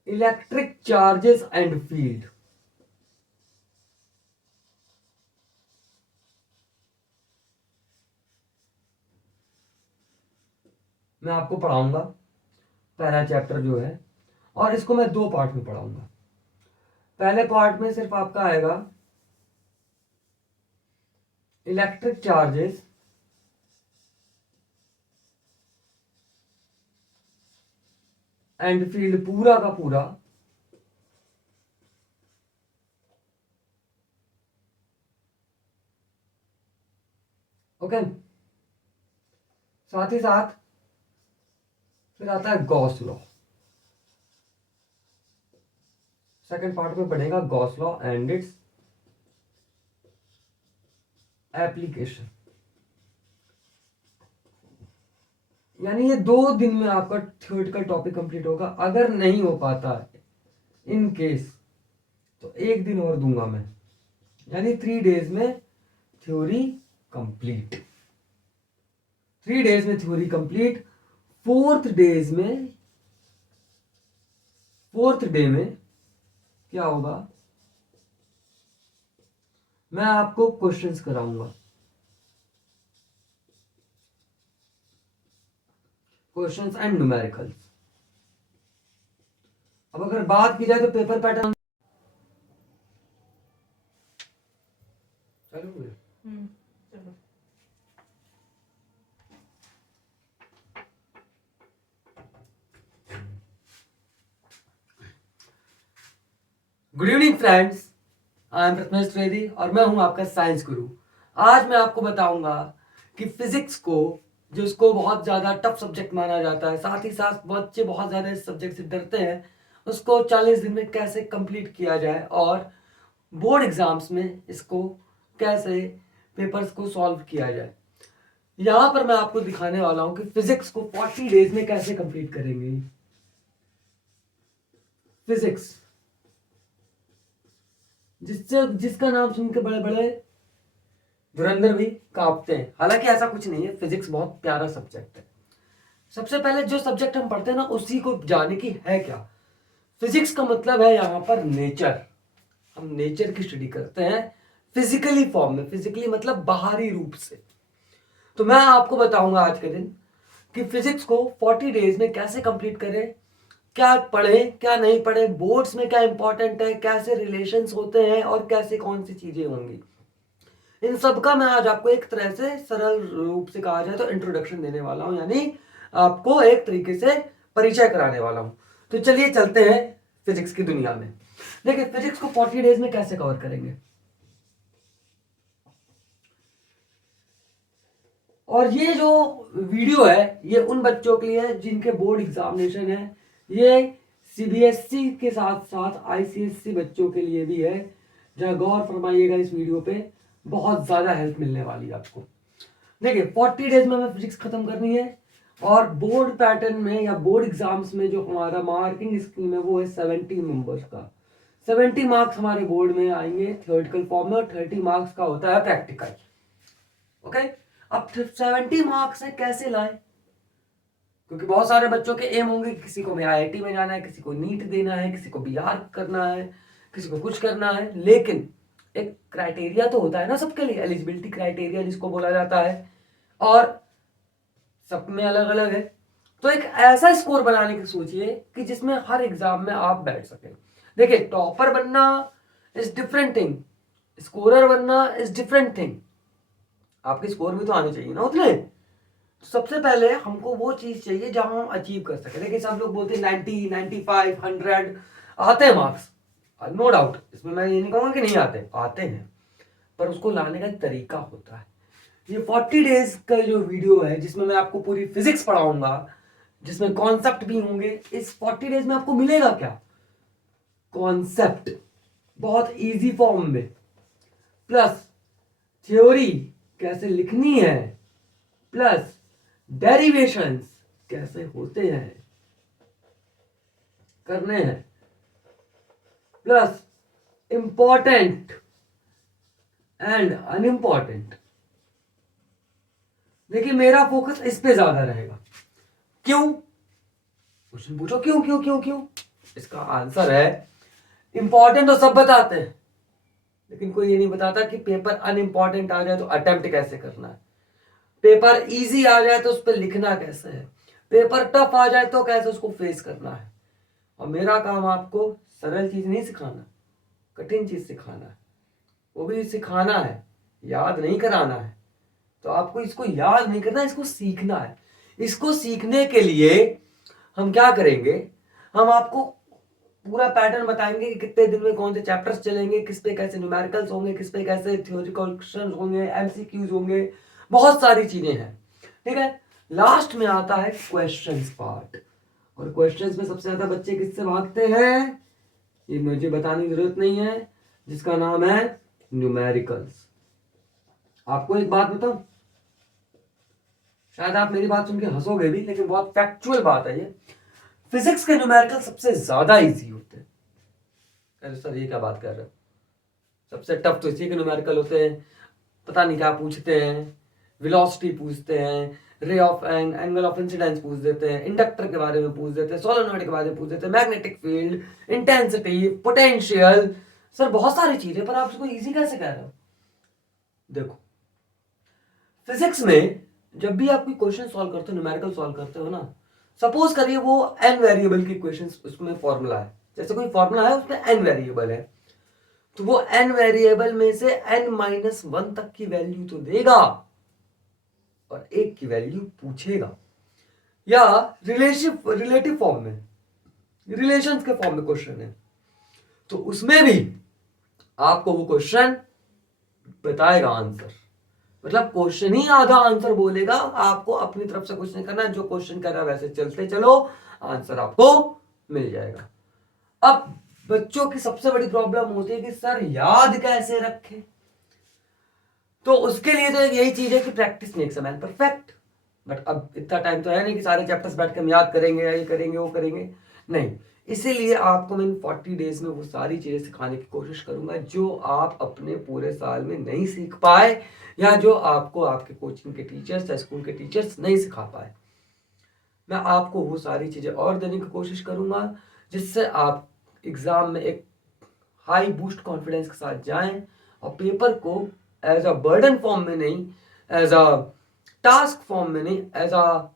इलेक्ट्रिक चार्जेस एंड फील्ड, मैं आपको पढ़ाऊंगा पहला चैप्टर जो है, और इसको मैं 2 पार्ट में पढ़ाऊंगा। पहले पार्ट में सिर्फ आपका आएगा इलेक्ट्रिक चार्जेस एंड फील्ड, पूरा का पूरा। ओके, साथ ही साथ फिर आता है गॉस लॉ। सेकंड पार्ट में बनेगा Gauss law and its application. यानी ये 2 दिन में आपका थ्योरेटिकल टॉपिक कंप्लीट होगा। अगर नहीं हो पाता इन केस तो 1 दिन और दूंगा मैं, यानी 3 डेज में थ्योरी कंप्लीट। 3 डेज में थ्योरी कंप्लीट, 4th डेज में 4th डे में क्या होगा, मैं आपको क्वेश्चंस कराऊंगा, क्वेश्चंस एंड न्यूमेरिकल्स। अब अगर बात की जाए तो पेपर पैटर्न चालू हुए। चलो। Good evening friends, I am Prathamesh Trivedi और मैं हूं आपका साइंस गुरु। आज मैं आपको बताऊंगा कि फिजिक्स को, जो इसको बहुत ज़्यादा टफ सब्जेक्ट माना जाता है, साथ ही साथ बच्चे बहुत ज़्यादा इस सब्जेक्ट से डरते हैं, उसको 40 दिन में कैसे कंप्लीट किया जाए और बोर्ड एग्जाम्स में इसको कैसे पेपर्स को सॉल्व किया जाए। यहाँ पर मैं आपको दिखाने वाला हूँ कि फिजिक्स को 40 डेज में कैसे कंप्लीट करेंगे। फिजिक्स जिसका नाम सुन के बड़े बड़े धुरंधर भी कांपते हैं, हालांकि ऐसा कुछ नहीं है। फिजिक्स बहुत प्यारा सब्जेक्ट है। सबसे पहले जो सब्जेक्ट हम पढ़ते हैं ना, उसी को जाने की है क्या। फिजिक्स का मतलब है यहाँ पर नेचर। हम नेचर की स्टडी करते हैं फिजिकली फॉर्म में। फिजिकली मतलब बाहरी रूप से। तो मैं आपको बताऊंगा आज के दिन कि फिजिक्स को 40 डेज में कैसे कंप्लीट करें, क्या पढ़े क्या नहीं पढ़े, बोर्ड्स में क्या इंपॉर्टेंट है, कैसे रिलेशंस होते हैं और कैसे कौन सी चीजें होंगी। इन सब का मैं आज आपको एक तरह से सरल रूप से कहा जाए तो इंट्रोडक्शन देने वाला हूं, यानी आपको एक तरीके से परिचय कराने वाला हूं। तो चलिए चलते हैं फिजिक्स की दुनिया में। देखिए फिजिक्स को 40 डेज में कैसे कवर करेंगे। और ये जो वीडियो है ये उन बच्चों के लिए है जिनके बोर्ड एग्जामिनेशन है। ये सीबीएसई के साथ साथ आईसीएससी बच्चों के लिए भी है। जरा गौर फरमाइएगा इस वीडियो पे, बहुत ज्यादा हेल्प मिलने वाली है आपको। देखिए 40 डेज में हमें फिजिक्स खत्म करनी है और बोर्ड पैटर्न में या बोर्ड एग्जाम्स में जो हमारा मार्किंग स्कीम है वो है 70 नंबर्स का। 70 मार्क्स हमारे बोर्ड में आएंगे थियोरेटिकल फॉर्म में और 30 मार्क्स का होता है प्रैक्टिकल। ओके, अब 70 मार्क्स है कैसे लाए, क्योंकि बहुत सारे बच्चों के एम होंगे, किसी को आईआईटी में जाना है, किसी को नीट देना है, किसी को बीआर करना है, किसी को कुछ करना है, लेकिन एक क्राइटेरिया तो होता है ना सबके लिए, एलिजिबिलिटी क्राइटेरिया जिसको बोला जाता है, और सब में अलग अलग है। तो एक ऐसा स्कोर बनाने की सोचिए कि जिसमें हर एग्जाम में आप बैठ सके। देखिए टॉपर बनना इज डिफरेंट थिंग, स्कोरर बनना इज डिफरेंट थिंग। आपके स्कोर भी तो आने चाहिए ना उतने। सबसे पहले हमको वो चीज चाहिए जहां हम अचीव कर सके। देखिए सब लोग बोलते हैं 90, 95, 100 आते हैं मार्क्स, नो डाउट, इसमें मैं ये नहीं कहूंगा कि नहीं आते, आते हैं, पर उसको लाने का तरीका होता है। ये 40 डेज का जो वीडियो है जिसमें मैं आपको पूरी फिजिक्स पढ़ाऊंगा, जिसमें कॉन्सेप्ट भी होंगे, इस 40 डेज में आपको मिलेगा क्या, कॉन्सेप्ट बहुत इजी फॉर्म में, प्लस थ्योरी कैसे लिखनी है, प्लस डेरिवेशंस कैसे होते हैं करने हैं, प्लस इंपॉर्टेंट एंड अनइंपॉर्टेंट। देखिए मेरा फोकस इस पे ज्यादा रहेगा। क्यों, क्वेश्चन पूछो क्यों क्यों क्यों क्यों, इसका आंसर है इंपॉर्टेंट तो सब बताते हैं, लेकिन कोई ये नहीं बताता कि पेपर अनइंपॉर्टेंट आ जाए तो अटेम्प्ट कैसे करना है, पेपर इजी आ जाए तो उस पर लिखना कैसे है, पेपर टफ आ जाए तो कैसे उसको फेस करना है। और मेरा काम आपको सरल चीज नहीं सिखाना, कठिन चीज सिखाना है, वो भी सिखाना है, याद नहीं कराना है। तो आपको इसको याद नहीं करना, इसको सीखना है। इसको सीखने के लिए हम क्या करेंगे, हम आपको पूरा पैटर्न बताएंगे कि कितने दिन में कौन से चैप्टर्स चलेंगे, किस पे कैसे न्यूमेरिकल्स होंगे, किस पे कैसे थ्योरेटिकल क्वेश्चंस होंगे, एमसीक्यूज होंगे, बहुत सारी चीजें हैं। ठीक है, लास्ट में आता है क्वेश्चंस पार्ट, और क्वेश्चंस में सबसे ज्यादा बच्चे किससे भागते हैं, ये मुझे बताने की जरूरत नहीं है, जिसका नाम है न्यूमेरिकल्स। आपको एक बात बताऊं, शायद आप मेरी बात सुन के हंसोगे भी, लेकिन बहुत फैक्चुअल बात है ये। फिजिक्स के न्यूमेरिकल सबसे ज्यादा इजी होते हैं। अरे सर ये क्या बात कर रहे हो, सबसे टफ तो इसी के न्यूमेरिकल होते हैं, पता नहीं क्या पूछते हैं, वेलोसिटी पूछते हैं, ray of angle of incidence पूछ देते हैं, इंडक्टर के बारे में पूछ देते हैं, सोलेनॉइड के बारे में पूछ देते हैं, magnetic field, intensity, potential, sir बहुत सारी चीजें, पर आप इसको इजी कैसे कह रहे हो? देखो फिजिक्स में जब भी आप कोई क्वेश्चन सॉल्व करते हो, न्यूमेरिकल सॉल्व करते हो ना, सपोज करिए वो n वेरिएबल की क्वेश्चंस उसमें फॉर्मूला है, जैसे कोई फॉर्मूला है उसमें n वेरिएबल है, तो वो n वेरिएबल में से n-1 तक की वैल्यू तो देगा और एक की वैल्यू पूछेगा, या रिलेटिव फॉर्म में, रिलेशंस के फॉर्म में क्वेश्चन है, तो उसमें भी आपको वो क्वेश्चन बताएगा आंसर, मतलब क्वेश्चन ही आधा आंसर बोलेगा, आपको अपनी तरफ से कुछ नहीं करना, जो क्वेश्चन कर रहा है वैसे चलते चलो, आंसर आपको मिल जाएगा। अब बच्चों की सबसे बड़ी प्रॉब्लम होती है कि सर याद कैसे रखें, तो उसके लिए तो यही चीज है कि practice makes a man perfect. But अब इतना टाइम तो है नहीं कि सारे चैप्टर्स बैठ के हम याद करेंगे, या ये करेंगे वो करेंगे, नहीं, इसीलिए आपको मैं 40 डेज में वो सारी चीजें सिखाने की कोशिश करूंगा जो आप अपने पूरे साल में नहीं सीख पाए, या जो आपको आपके कोचिंग के टीचर्स या स्कूल के टीचर्स नहीं सिखा पाए। मैं आपको वो सारी चीजें और देने की कोशिश करूंगा जिससे आप एग्जाम में एक हाई बूस्ट कॉन्फिडेंस के साथ जाएं और पेपर को एज अ बर्डन फॉर्म में नहीं, एज अ टास्क फॉर्म में नहीं, एज अ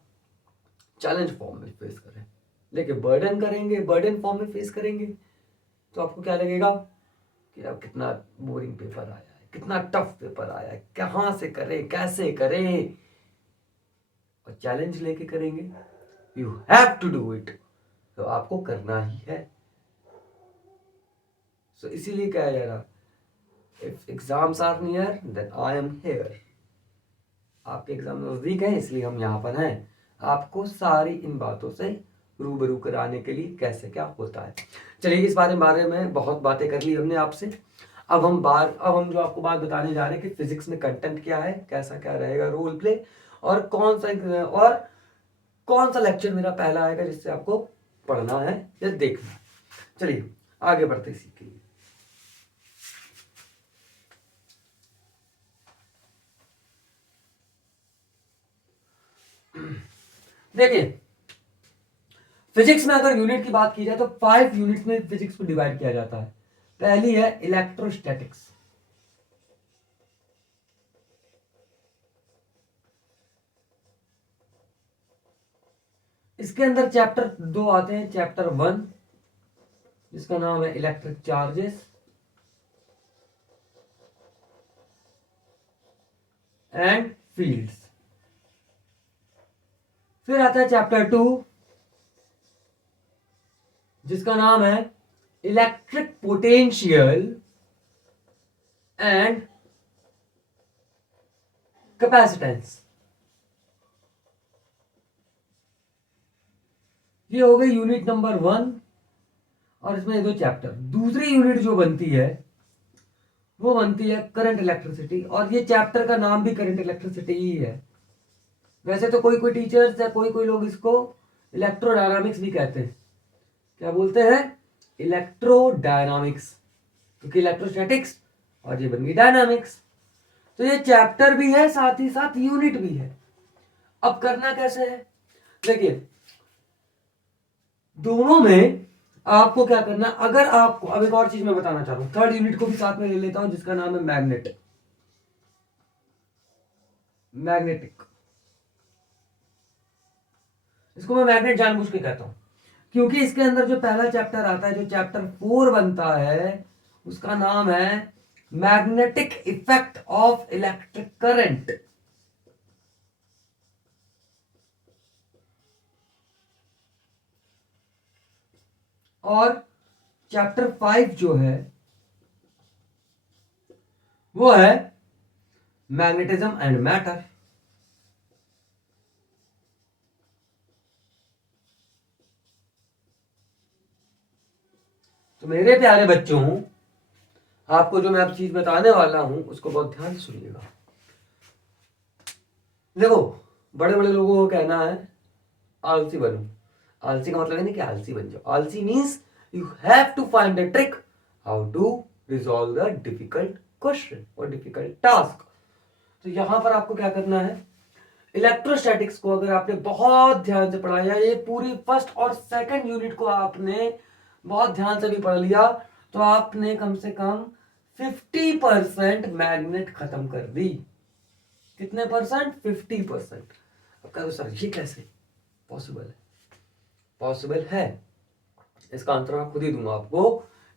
चैलेंज फॉर्म में फेस करें। लेकिन बर्डन करेंगे, बर्डन फॉर्म में फेस करेंगे तो आपको क्या लगेगा कि अब कितना बोरिंग पेपर आया है, कितना टफ पेपर आया है, कहां से करें, कैसे करें। और चैलेंज लेके करेंगे, you have to do it, तो आपको करना ही है। सो इसीलिए क्या है यार, if exams are near then I am here. आपके एग्जाम नजदीक है इसलिए हम यहाँ पर हैं, आपको सारी इन बातों से रूबरू कराने के लिए कैसे क्या होता है। चलिए इस बारे में बहुत बातें कर ली हमने आपसे, अब हम जो आपको बात बताने जा रहे हैं कि फिजिक्स में कंटेंट क्या है, कैसा क्या रहेगा रोल प्ले, और कौन सा लेक्चर मेरा पहला आएगा जिससे आपको पढ़ना है या देखना है। चलिए आगे बढ़ते सीखिए। देखिए फिजिक्स में अगर यूनिट की बात की जाए तो 5 यूनिट्स में फिजिक्स को डिवाइड किया जाता है। पहली है इलेक्ट्रोस्टैटिक्स, इसके अंदर चैप्टर 2 आते हैं। चैप्टर 1 जिसका नाम है इलेक्ट्रिक चार्जेस एंड फील्ड्स। फिर आता है चैप्टर 2 जिसका नाम है इलेक्ट्रिक पोटेंशियल एंड कैपेसिटेंस। ये हो गई यूनिट नंबर 1, और इसमें 2 चैप्टर। दूसरी यूनिट जो बनती है वो बनती है करंट इलेक्ट्रिसिटी, और ये चैप्टर का नाम भी करंट इलेक्ट्रिसिटी ही है। वैसे तो कोई कोई टीचर्स या कोई कोई लोग इसको इलेक्ट्रोडायनामिक्स भी कहते हैं। क्या बोलते हैं? इलेक्ट्रोडायनामिक्स, क्योंकि इलेक्ट्रोस्टैटिक्स और ये बन गई डायनामिक्स। तो ये चैप्टर भी है साथ ही साथ यूनिट भी है। अब करना कैसे है, देखिए दोनों में आपको क्या करना, अगर आपको, अब एक और चीज मैं बताना चाह रहा हूं, थर्ड यूनिट को भी साथ में ले लेता हूं जिसका नाम है मैग्नेटिक। इसको मैं मैग्नेट जानबूझ के कहता हूं क्योंकि इसके अंदर जो पहला चैप्टर आता है, जो चैप्टर 4 बनता है, उसका नाम है magnetic effect of electric current. और चैप्टर 5 जो है वो है मैग्नेटिज्म एंड मैटर। तो मेरे प्यारे बच्चों, आपको जो मैं अब चीज बताने वाला हूं उसको बहुत ध्यान से सुनिएगा। देखो बड़े बड़े लोगों को कहना है आलसी बनो। आलसी का मतलब नहीं कि आलसी बन जाओ, आलसी means you have to find a trick how to resolve the difficult question और डिफिकल्ट टास्क। तो यहां पर आपको क्या करना है, इलेक्ट्रोस्टैटिक्स को अगर आपने बहुत ध्यान से पढ़ा, या ये पूरी फर्स्ट और सेकंड यूनिट को आपने बहुत ध्यान से भी पढ़ लिया, तो आपने कम से कम 50% मैग्नेट खत्म कर दी। कितने परसेंट? 50%। अब कहो सर ये कैसे पॉसिबल है? पॉसिबल है, इसका आंसर मैं खुद ही दूंगा आपको।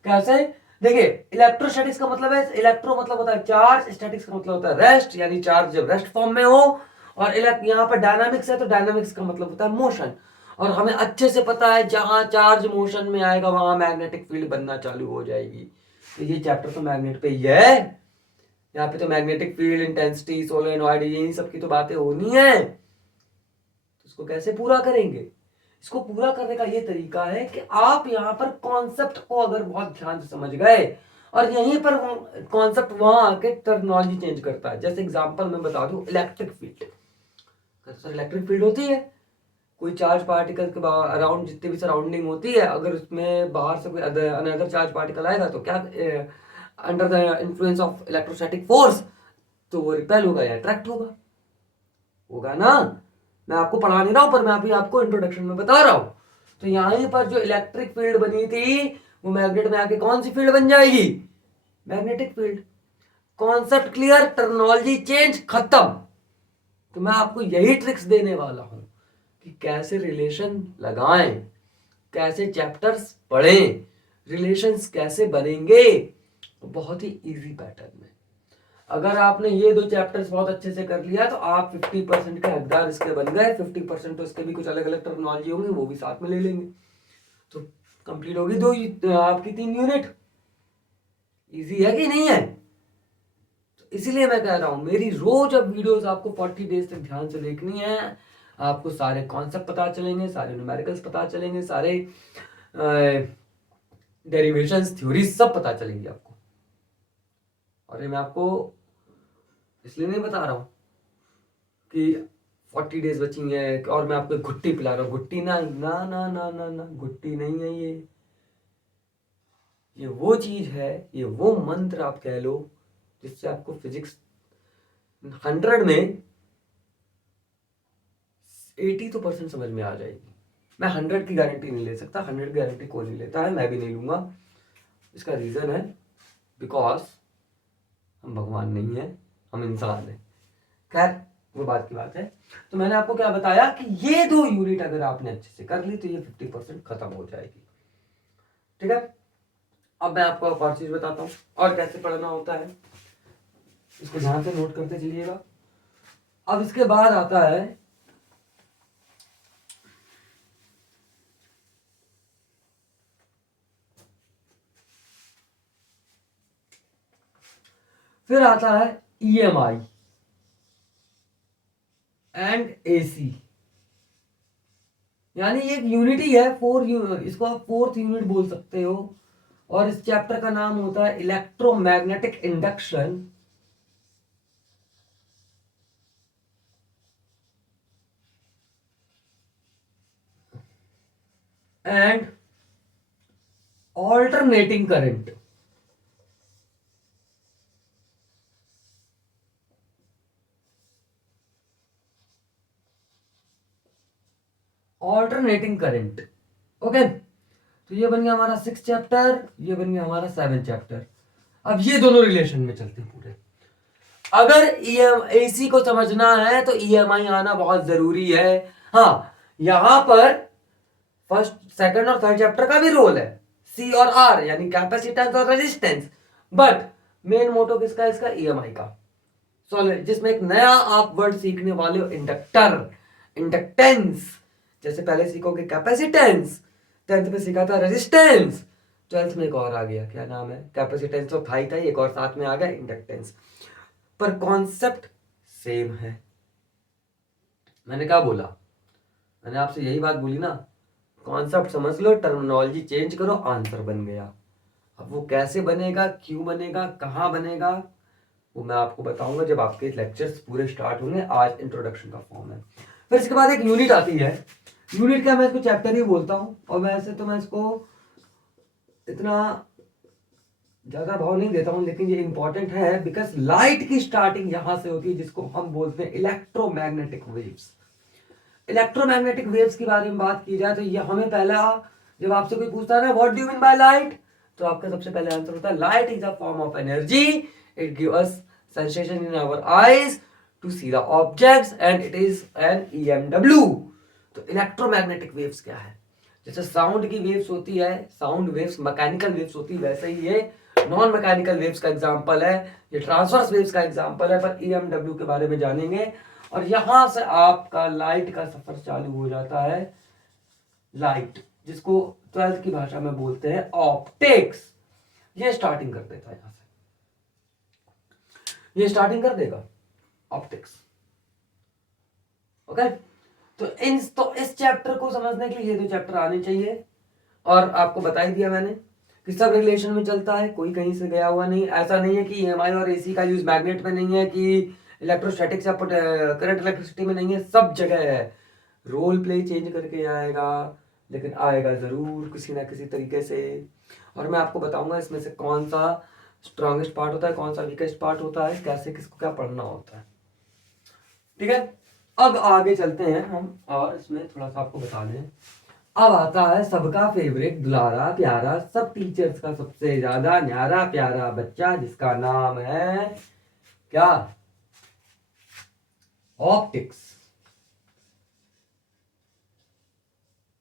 कैसे? देखिए, इलेक्ट्रोस्टैटिक्स का मतलब है, इलेक्ट्रो मतलब होता है चार्ज, स्टैटिक्स का मतलब होता है रेस्ट, यानी चार्ज जब रेस्ट फॉर्म में हो, और यहाँ पर डायनामिक्स है तो डायनामिक्स का मतलब होता है मोशन। और हमें अच्छे से पता है जहां चार्ज मोशन में आएगा वहां मैग्नेटिक फील्ड बनना चालू हो जाएगी। तो ये चैप्टर तो मैग्नेट पे ही है, यहाँ पे तो मैग्नेटिक फील्ड, इंटेंसिटी, सोलेनॉइड, यही सब की तो बातें होनी है। तो इसको कैसे पूरा करेंगे? इसको पूरा करने का ये तरीका है कि आप यहाँ पर कॉन्सेप्ट को अगर बहुत ध्यान से समझ गए, और यहीं पर कॉन्सेप्ट वहां आके टर्मिनोलॉजी चेंज करता है। जैसे एग्जांपल मैं बता दूं, electric field. Sir electric field होती है कोई चार्ज पार्टिकल के अराउंड, जितनी भी सराउंडिंग होती है, अगर उसमें बाहर से कोई अनदर चार्ज पार्टिकल आएगा तो क्या under the influence of electrostatic force तो वो रिपेल होगा या अट्रैक्ट होगा, होगा ना। मैं आपको पढ़ा नहीं रहा हूं, पर मैं अभी आपको इंट्रोडक्शन में बता रहा हूं। तो यहीं पर जो इलेक्ट्रिक फील्ड बनी थी वो मैग्नेट में आके कौन सी फील्ड बन जाएगी? Magnetic field. Concept clear, terminology change, खत्म। तो मैं आपको यही ट्रिक्स देने वाला हूं कि कैसे रिलेशन लगाएं, कैसे चैप्टर्स पढ़ें, रिलेशंस कैसे बनेंगे, बहुत ही इजी पैटर्न में। अगर आपने ये 2 चैप्टर्स बहुत अच्छे से कर लिया तो आप 50% के हकदार इसके बन गए। 50% तो इसके भी कुछ अलग अलग टर्मिनोलॉजी होंगी, वो भी साथ में ले लेंगे, तो कंप्लीट होगी आपकी 3 यूनिट। इजी है कि नहीं है? तो इसीलिए मैं कह रहा हूं मेरी रोज अब वीडियोस आपको 40 डेज तक ध्यान से देखनी है। आपको सारे कॉन्सेप्ट पता चलेंगे, सारे न्यूमेरिकल्स पता चलेंगे, सारे डेरिवेशंस, थ्योरीज सब पता चलेंगी आपको। और ये मैं आपको इसलिए नहीं बता रहा हूं कि 40 डेज बची है और मैं आपको घुट्टी पिला रहा हूँ। घुट्टी ना ना ना ना ना ना, घुट्टी नहीं है ये वो चीज है, ये वो मंत्र आप कह लो जिससे आपको फिजिक्स 100 में 80 तो % समझ में आ जाएगी। मैं 100 की गारंटी नहीं ले सकता, 100 की गारंटी कोई नहीं लेता है, मैं भी नहीं लूंगा। इसका रीजन है बिकॉज हम भगवान नहीं है, हम इंसान है। खैर वो बात की बात है। तो मैंने आपको क्या बताया कि ये 2 यूनिट अगर आपने अच्छे से कर ली तो ये 50% खत्म हो जाएगी। ठीक है, अब मैं आपको एक और चीज बताता हूं और कैसे पढ़ना होता है, इसको ध्यान से नोट करते चलिएगा। अब इसके बाद आता है फिर आता है EMI एंड AC, यानी एक यूनिटी है, इसको आप 4th यूनिट बोल सकते हो। और इस चैप्टर का नाम होता है electromagnetic induction and alternating current. Alternating current, okay. तो ये बन गया हमारा 6th चैप्टर, ये बन गया हमारा 7th चैप्टर। अब ये दोनों रिलेशन में चलते हैं पूरे। अगर AC को समझना है तो EMI आना बहुत जरूरी है। हाँ, यहां पर फर्स्ट, सेकंड और थर्ड चैप्टर का भी रोल है, C और R यानी कैपेसिटेंस और रेजिस्टेंस। बट मेन मोटो किसका? इसका EMI का, सॉलिड, जिसमें एक नया आप वर्ड सीखने वाले हो, इंडक्टर, इंडक्टेंस। जैसे पहले सीखोगे कैपेसिटेंस, 10th में सीखा था रेजिस्टेंस, 12th में एक और आ गया, क्या नाम है? कैपेसिटेंस तो था ही था, एक और साथ में आ गया इंडक्टेंस, पर कॉन्सेप्ट सेम है। मैंने क्या बोला? मैंने आपसे यही बात बोली ना, कॉन्सेप्ट समझ लो, टर्मिनोलॉजी चेंज करो, आंसर बन गया। अब वो कैसे बनेगा, क्यों बनेगा, कहां बनेगा, वो मैं आपको बताऊंगा जब आपके लेक्चर्स पूरे स्टार्ट होंगे। आज इंट्रोडक्शन का फॉर्म है, फिर इसके बाद एक यूनिट आती है। यूनिट क्या, मैं इसको चैप्टर ही बोलता हूं, और वैसे तो मैं इसको इतना ज्यादा भाव नहीं देता हूं, लेकिन ये इंपॉर्टेंट है बिकॉज लाइट की स्टार्टिंग यहां से होती है, जिसको हम बोलते हैं इलेक्ट्रोमैग्नेटिक वेव्स। इलेक्ट्रोमैग्नेटिक वेव्स के बारे में बात की जाए तो ये हमें पहला, जब आपसे कोई पूछता है ना what do you mean by light, तो आपका सबसे पहले आंसर होता है light is a form of energy, it give us sensation in our eyes to see the objects and it is an EMW. तो इलेक्ट्रोमैग्नेटिक वेव्स क्या है? जैसे साउंड की वेव्स होती है, साउंड वेव्स मैकेनिकल वेव्स होती है, वैसे ही ये नॉन मैकेनिकल वेव्स का एग्जांपल है, ये ट्रांसवर्स वेव्स का एग्जांपल है, पर ईएमडब्ल्यू के बारे में जानेंगे। और यहां से आपका लाइट का सफर चालू हो जाता है। लाइट, जिसको 12th की भाषा में बोलते हैं ऑप्टिक्स, ये स्टार्टिंग कर देता है, यहां से ये स्टार्टिंग कर देगा ऑप्टिक्स। ओके, तो इस चैप्टर को समझने के लिए ये दो चैप्टर आने चाहिए। और आपको बता ही दिया मैंने कि सब रिलेशन में चलता है, कोई कहीं से गया हुआ नहीं। ऐसा नहीं है कि ईएमआई और एसी का यूज मैग्नेट में नहीं है, कि इलेक्ट्रोस्टैटिक्स या करंट इलेक्ट्रिसिटी में नहीं है, सब जगह है। रोल प्ले चेंज करके आएगा, लेकिन आएगा जरूर किसी ना किसी तरीके से। और मैं आपको बताऊंगा इसमें से कौन सा स्ट्रॉन्गेस्ट पार्ट होता है, कौन सा वीकेस्ट पार्ट होता है, कैसे किसको क्या पढ़ना होता है। ठीक है, अब आगे चलते हैं हम, और इसमें थोड़ा सा आपको बता दें। अब आता है सबका फेवरेट, दुलारा प्यारा, सब टीचर्स का सबसे ज्यादा न्यारा प्यारा बच्चा, जिसका नाम है क्या? ऑप्टिक्स।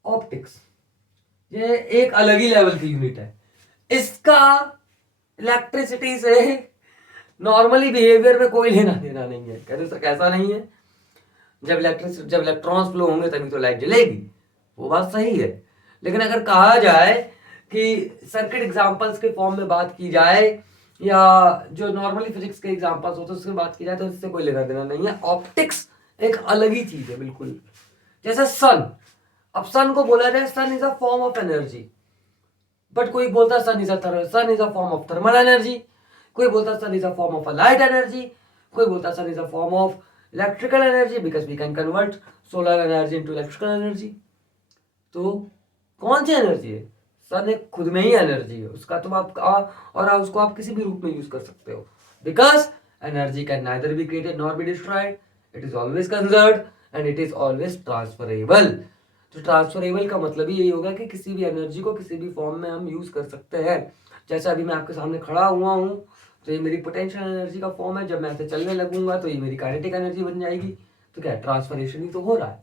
ऑप्टिक्स ये एक अलग ही लेवल की यूनिट है। इसका इलेक्ट्रिसिटी से नॉर्मली बिहेवियर में कोई लेना देना नहीं है। कहते सर कैसा नहीं है? जब इलेक्ट्रॉन्स फ्लो होंगे तभी तो लाइट जलेगी, वो बात सही है। लेकिन अगर कहा जाए कि सर्किट एग्जांपल्स के फॉर्म में बात की जाए, या जो नॉर्मली फिजिक्स के एग्जांपल्स होते हैं उसमें बात की जाए, तो इससे कोई लेना देना नहीं है। ऑप्टिक्स एक अलग ही चीज है बिल्कुल। जैसे सन, अब सन को बोला जाए sun is a form of energy, but कोई बोलता है sun is a form of thermal energy, कोई बोलता है sun is a form of a light energy, कोई बोलता है sun is a form of electrical energy because we can convert solar energy into electrical energy. तो कौन सी एनर्जी है? सन एक खुद में ही एनर्जी है उसका, तो आप और आप उसको आप किसी भी रूप में यूज कर सकते हो, because energy can neither be created nor be destroyed, it is always conserved and it is always transferable. तो ट्रांसफरेबल का मतलब ही यही होगा कि किसी भी एनर्जी को किसी भी फॉर्म में हम यूज कर सकते हैं। जैसे अभी मैं आपके सामने खड़ा हुआ हूं, तो ये मेरी पोटेंशियल एनर्जी का फॉर्म है, जब मैं ऐसे चलने लगूंगा तो ये मेरी काइनेटिक एनर्जी बन जाएगी। तो क्या ट्रांसफरेशन ही तो हो रहा है,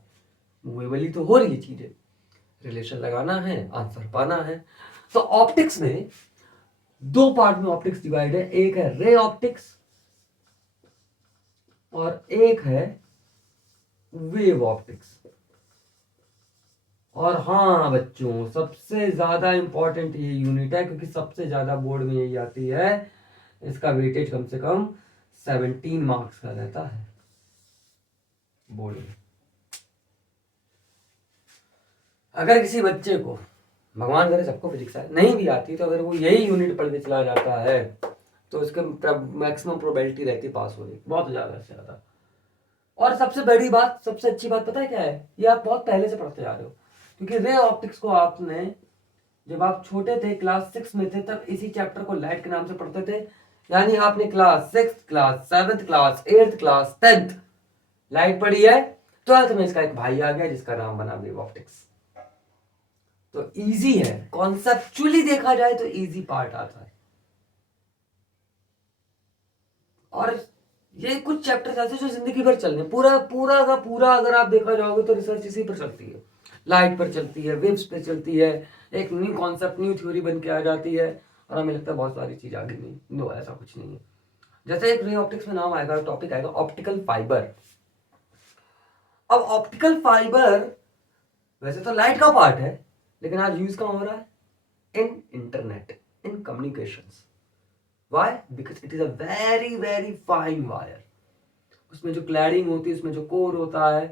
मूवेबल ही तो हो रही है चीजें। रिलेशन लगाना है, आंसर पाना है। तो ऑप्टिक्स में दो पार्ट में ऑप्टिक्स डिवाइड है, एक है रे ऑप्टिक्स और एक है वेव ऑप्टिक्स। और हाँ बच्चों, सबसे ज्यादा इंपॉर्टेंट ये यूनिट है, क्योंकि सबसे ज्यादा बोर्ड में यही आती है। इसका वेटेज कम से कम 17 मार्क्स का रहता है बोर्ड में। अगर किसी बच्चे को, भगवान करे सबको फिजिक्स नहीं भी आती, तो अगर वो यही यूनिट पढ़ के चला जाता है तो उसके मैक्सिमम प्रोबेबिलिटी रहती है पास होने की, बहुत ज्यादा से ज्यादा। और सबसे बड़ी बात, सबसे अच्छी बात पता है क्या है? ये आप बहुत पहले से पढ़ते आ रहे हो, क्योंकि रे ऑप्टिक्स को आपने जब आप छोटे थे क्लास 6 में थे तब इसी चैप्टर को लाइट के नाम से पढ़ते थे। यानी आपने class 6, class 7, class 8, class 10 light पढ़ी है। 12th में इसका एक भाई आ गया जिसका नाम बना वेव ऑप्टिक्स। तो इजी है, कॉन्सेप्चुअली देखा जाए तो इजी पार्ट आता है। और ये कुछ चैप्टर्स ऐसे जो जिंदगी भर चलने, पूरा पूरा का पूरा अगर आप देखा जाओगे तो रिसर्च इसी पर चलती है, लाइट पर चलती है, वेव्स पर चलती है, एक न्यू कॉन्सेप्ट न्यू थ्योरी बन के आ जाती है, और हमें लगता है बहुत सारी चीज आगे नहीं। नो, ऐसा कुछ नहीं है। जैसे एक रे ऑप्टिक्स में नाम आएगा, टॉपिक आएगा ऑप्टिकल फाइबर। अब ऑप्टिकल फाइबर वैसे तो लाइट का पार्ट है, लेकिन आज यूज कहाँ हो रहा है? In internet, in communications. Why? Because it is a very very fine wire. उसमें जो क्लैडिंग होती है, उसमें जो कोर होता है,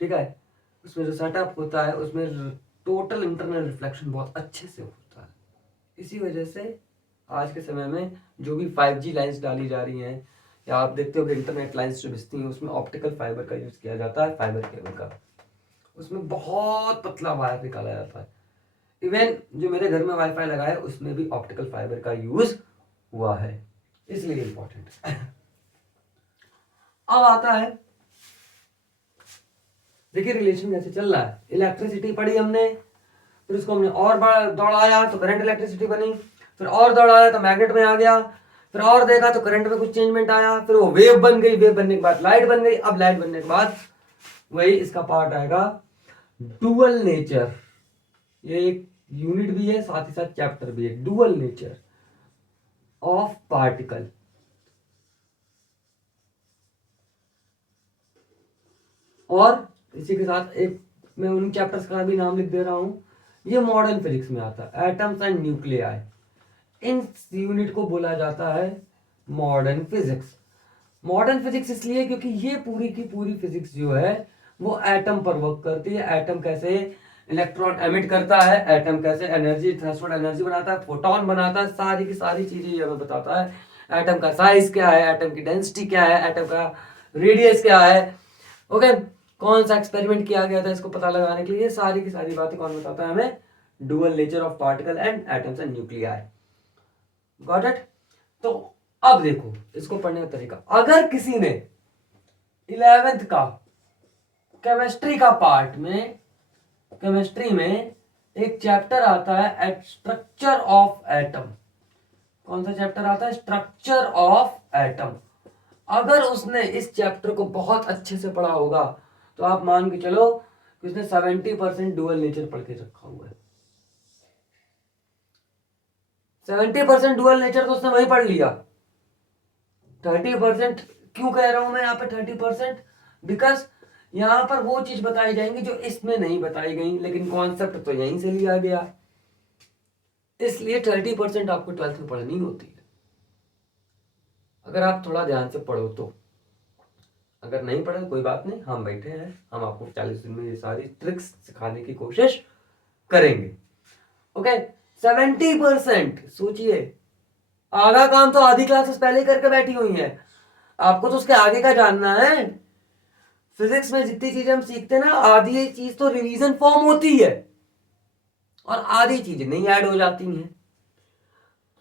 ठीक है, उसमें जो सेटअप होता है, उसमें टोटल इंटरनल रिफ्लेक्शन बहुत अच्छे से होता है। इसी वजह से आज के समय में जो भी 5G लाइंस डाली जा रही हैं, या आप देखते हो कि इंटरनेट लाइंस जो बिजती हैं, उसमें ऑप्टिकल फाइबर का यूज किया जाता है, फाइबर केबल का। उसमें बहुत पतला वायर निकाला जाता है। इवन जो मेरे घर में वाईफाई लगा है उसमें भी ऑप्टिकल फाइबर का यूज हुआ है, इसलिए इंपॉर्टेंट है। अब आता है, देखिए रिलेशन कैसे चल रहा है। इलेक्ट्रिसिटी पढ़ी हमने, फिर उसको हमने और दौड़ाया तो करंट इलेक्ट्रिसिटी बनी, फिर और दौड़ाया तो मैग्नेट में आ गया, फिर और देखा तो करंट में कुछ चेंजमेंट आया, फिर वो वेव बन गई, वेव बनने के बाद लाइट बन गई। अब लाइट बनने के बाद वही इसका पार्ट आएगा डुअल नेचर। ये एक यूनिट भी है, साथ ही साथ चैप्टर भी है, डुअल नेचर ऑफ पार्टिकल। और इसी के साथ एक मैं उन चैप्टर्स का भी नाम लिख दे रहा हूं, ये मॉडर्न फिजिक्स में आता है, atoms and nuclei. In unit को बोला जाता है मॉडर्न फिजिक्स। मॉडर्न फिजिक्स इसलिए क्योंकि ये पूरी की पूरी फिजिक्स जो है वो एटम पर वर्क करती है। एटम कैसे इलेक्ट्रॉन एमिट करता है, एटम कैसे एनर्जी थ्रेशोल्ड एनर्जी बनाता है, फोटोन बनाता है, सारी की सारी चीजें ये हमें बताता है। एटम का साइज क्या है, एटम की डेंसिटी क्या है, एटम का रेडियस क्या है, ओके, कौन सा एक्सपेरिमेंट किया गया था इसको पता लगाने के लिए, सारी की सारी बातें कौन बताता है हमें, dual nature of particle and atoms and nuclei. Got it. तो अब देखो इसको पढ़ने का तरीका, अगर किसी ने 11th का केमिस्ट्री का पार्ट में, केमिस्ट्री में एक चैप्टर आता है स्ट्रक्चर ऑफ एटम। कौन सा चैप्टर आता है, स्ट्रक्चर ऑफ एटम। अगर उसने इस चैप्टर को बहुत अच्छे से पढ़ा होगा तो आप मान के चलो कि उसने 70% डुअल नेचर पढ़ के रखा हुआ है। 70% डुअल नेचर तो उसने वही पढ़ लिया। 30% क्यों कह रहा हूं मैं यहाँ पे 30%, बिकॉज यहां पर वो चीज बताई जाएंगी जो इसमें नहीं बताई गई, लेकिन कॉन्सेप्ट तो यहीं से लिया गया, इसलिए 30% आपको 12th में पढ़नी होती है, अगर आप थोड़ा ध्यान से पढ़ो तो। अगर नहीं पढ़े कोई बात नहीं, हम बैठे हैं, हम आपको 40 दिन में ये सारी ट्रिक्स सिखाने की कोशिश करेंगे। ओके, 70%, सोचिए आधा काम तो आधी क्लासेस पहले ही करके बैठी हुई है, आपको तो उसके आगे का जानना है। फिजिक्स में जितनी चीजें हम सीखते हैं ना, आधी चीज तो रिवीजन फॉर्म होती है और आधी चीजें नहीं ऐड हो जाती हैं।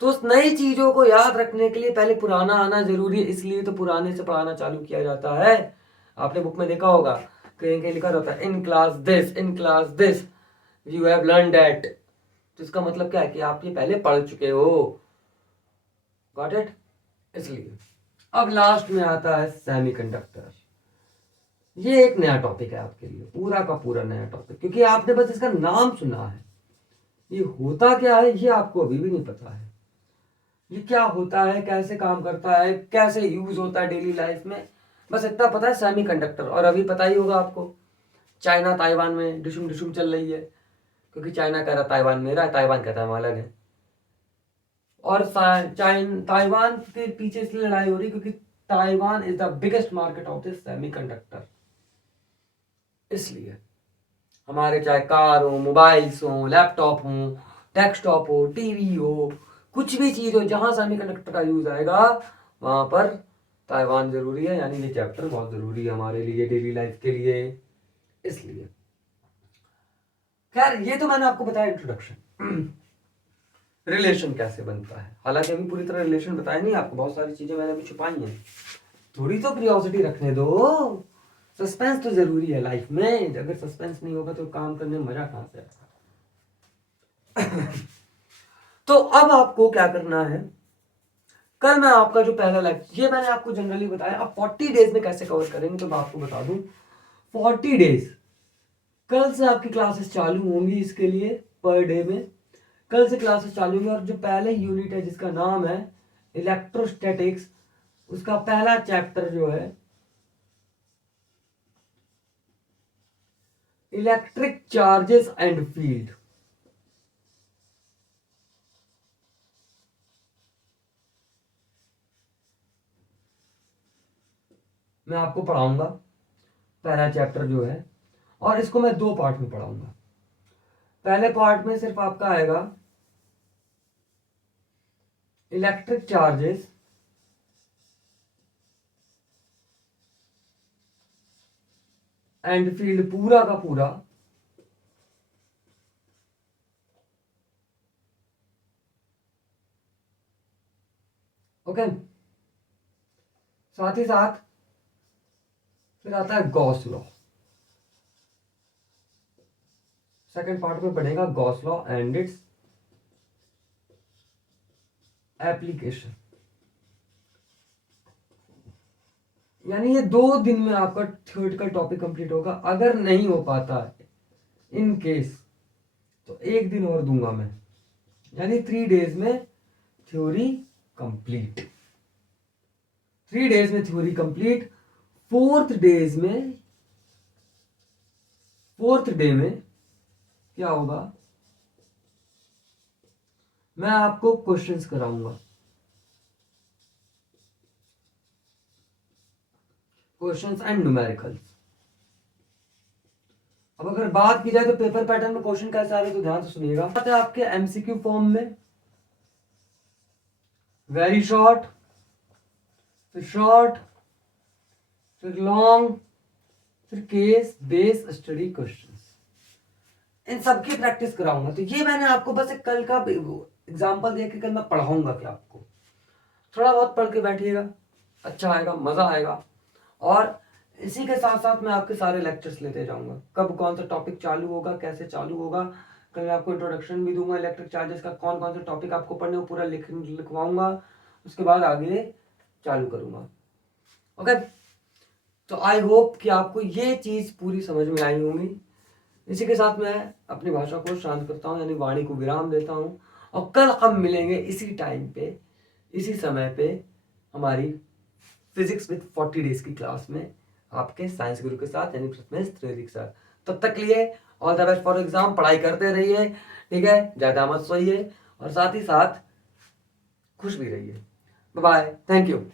तो उस नई चीजों को याद रखने के लिए पहले पुराना आना जरूरी है, इसलिए तो पुराने से पढ़ाना चालू किया जाता है। आपने बुक में देखा होगा कहीं कहीं लिखा रहता है in class this, in class this you have learn that. तो इसका मतलब क्या है कि आप ये पहले पढ़ चुके हो। Got it. इसलिए अब लास्ट में आता है सेमीकंडक्टर। ये एक नया टॉपिक है आपके लिए, पूरा का पूरा नया टॉपिक, क्योंकि आपने बस इसका नाम सुना है। ये होता क्या है ये आपको अभी भी नहीं पता है। ये क्या होता है, कैसे काम करता है, कैसे यूज होता है डेली लाइफ में, बस इतना पता है सेमीकंडक्टर। और अभी पता ही होगा आपको, चाइना ताइवान में डिशुम डिशुम चल रही है, क्योंकि चाइना कह रहा ताइवान मेरा है, ताइवान कहता है हम अलग है। और ताइवान के पीछे इसलिए लड़ाई हो रही क्योंकि Taiwan is the biggest market of this semiconductor. इसलिए हमारे चाहे कार हो, मोबाइल्स हो, लैपटॉप हो, डेस्कटॉप हो, टीवी हो, कुछ भी चीज हो जहां सेमीकंडक्टर का यूज आएगा वहां पर ताइवान जरूरी है। यानी ये चैप्टर बहुत जरूरी है हमारे लिए, डेली लाइफ के लिए। इसलिए खैर ये तो मैंने आपको बताया इंट्रोडक्शन, रिलेशन कैसे बनता है। हालांकि अभी पूरी तरह रिलेशन बताया नहीं आपको, बहुत सारी चीजें मैंने अभी छुपाई हैं। थोड़ी तो क्यूरियोसिटी रखने दो, सस्पेंस तो जरूरी है लाइफ में। अगर सस्पेंस नहीं होगा तो काम करने में मजा कहां से आएगा। तो अब आपको क्या करना है, कल मैं आपका जो पहला लेक्चर, ये मैंने आपको जनरली बताया, अब 40 डेज में कैसे कवर करेंगे तो मैं आपको बता दूं। 40 डेज कल से आपकी क्लासेस चालू होंगी, इसके लिए पर डे में कल से क्लासेस चालू होंगी। और जो पहले यूनिट है जिसका नाम है इलेक्ट्रोस्टैटिक्स, उसका पहला चैप्टर जो है इलेक्ट्रिक चार्जेस एंड फील्ड, मैं आपको पढ़ाऊंगा पहला चैप्टर जो है। और इसको मैं 2 पार्ट में पढ़ाऊंगा। पहले पार्ट में सिर्फ आपका आएगा इलेक्ट्रिक चार्जेस एंड फील्ड, पूरा का पूरा। ओके। साथ ही साथ फिर आता है गॉस लॉ। सेकंड पार्ट में पढ़ेगा Gauss law and its application. यानी ये 2 दिन में आपका थ्योरेटिकल टॉपिक कंप्लीट होगा। अगर नहीं हो पाता है इन केस तो 1 दिन और दूंगा मैं, यानी 3 डेज में थ्योरी कंप्लीट। 3 डेज में थ्योरी कंप्लीट। फोर्थ डे में क्या होगा, मैं आपको क्वेश्चंस कराऊंगा, क्वेश्चंस एंड न्यूमेरिकल्स। अब अगर बात की जाए तो पेपर पैटर्न में क्वेश्चन कैसे आ रहे तो ध्यान से सुनिएगा। आते हैं आपके एमसीक्यू फॉर्म में, वेरी शॉर्ट, फिर लॉन्ग, फिर केस बेस स्टडी क्वेश्चंस, इन सबकी प्रैक्टिस कराऊंगा। तो ये मैंने आपको बस एक कल का एग्जांपल दे के कल मैं पढ़ाऊंगा क्या आपको। थोड़ा बहुत पढ़ के बैठिएगा, अच्छा आएगा, मजा आएगा। और इसी के साथ साथ मैं आपके सारे लेक्चर्स लेते जाऊंगा, कब कौन सा टॉपिक चालू होगा, कैसे चालू होगा। कल मैं आपको इंट्रोडक्शन भी दूंगा इलेक्ट्रिक चार्जेस का, कौन कौन से टॉपिक आपको पढ़ने, वो पूरा लिखवाऊंगा। उसके बाद आगे चालू करूंगा। ओके, तो आई होप कि आपको ये चीज पूरी समझ में आई होगी। इसी के साथ मैं अपनी भाषा को शांत करता हूँ, यानी वाणी को विराम देता हूँ। और कल हम मिलेंगे इसी टाइम पे, इसी समय पे, हमारी फिजिक्स विद 40 डेज की क्लास में, आपके साइंस गुरु के साथ, यानी प्रथमेश त्रिवेदी के साथ। तब तक लिए all the best for exam. पढ़ाई करते रहिए, ठीक है, ज्यादा मत सोइए, और साथ ही साथ खुश भी रहिए। Bye bye, thank you.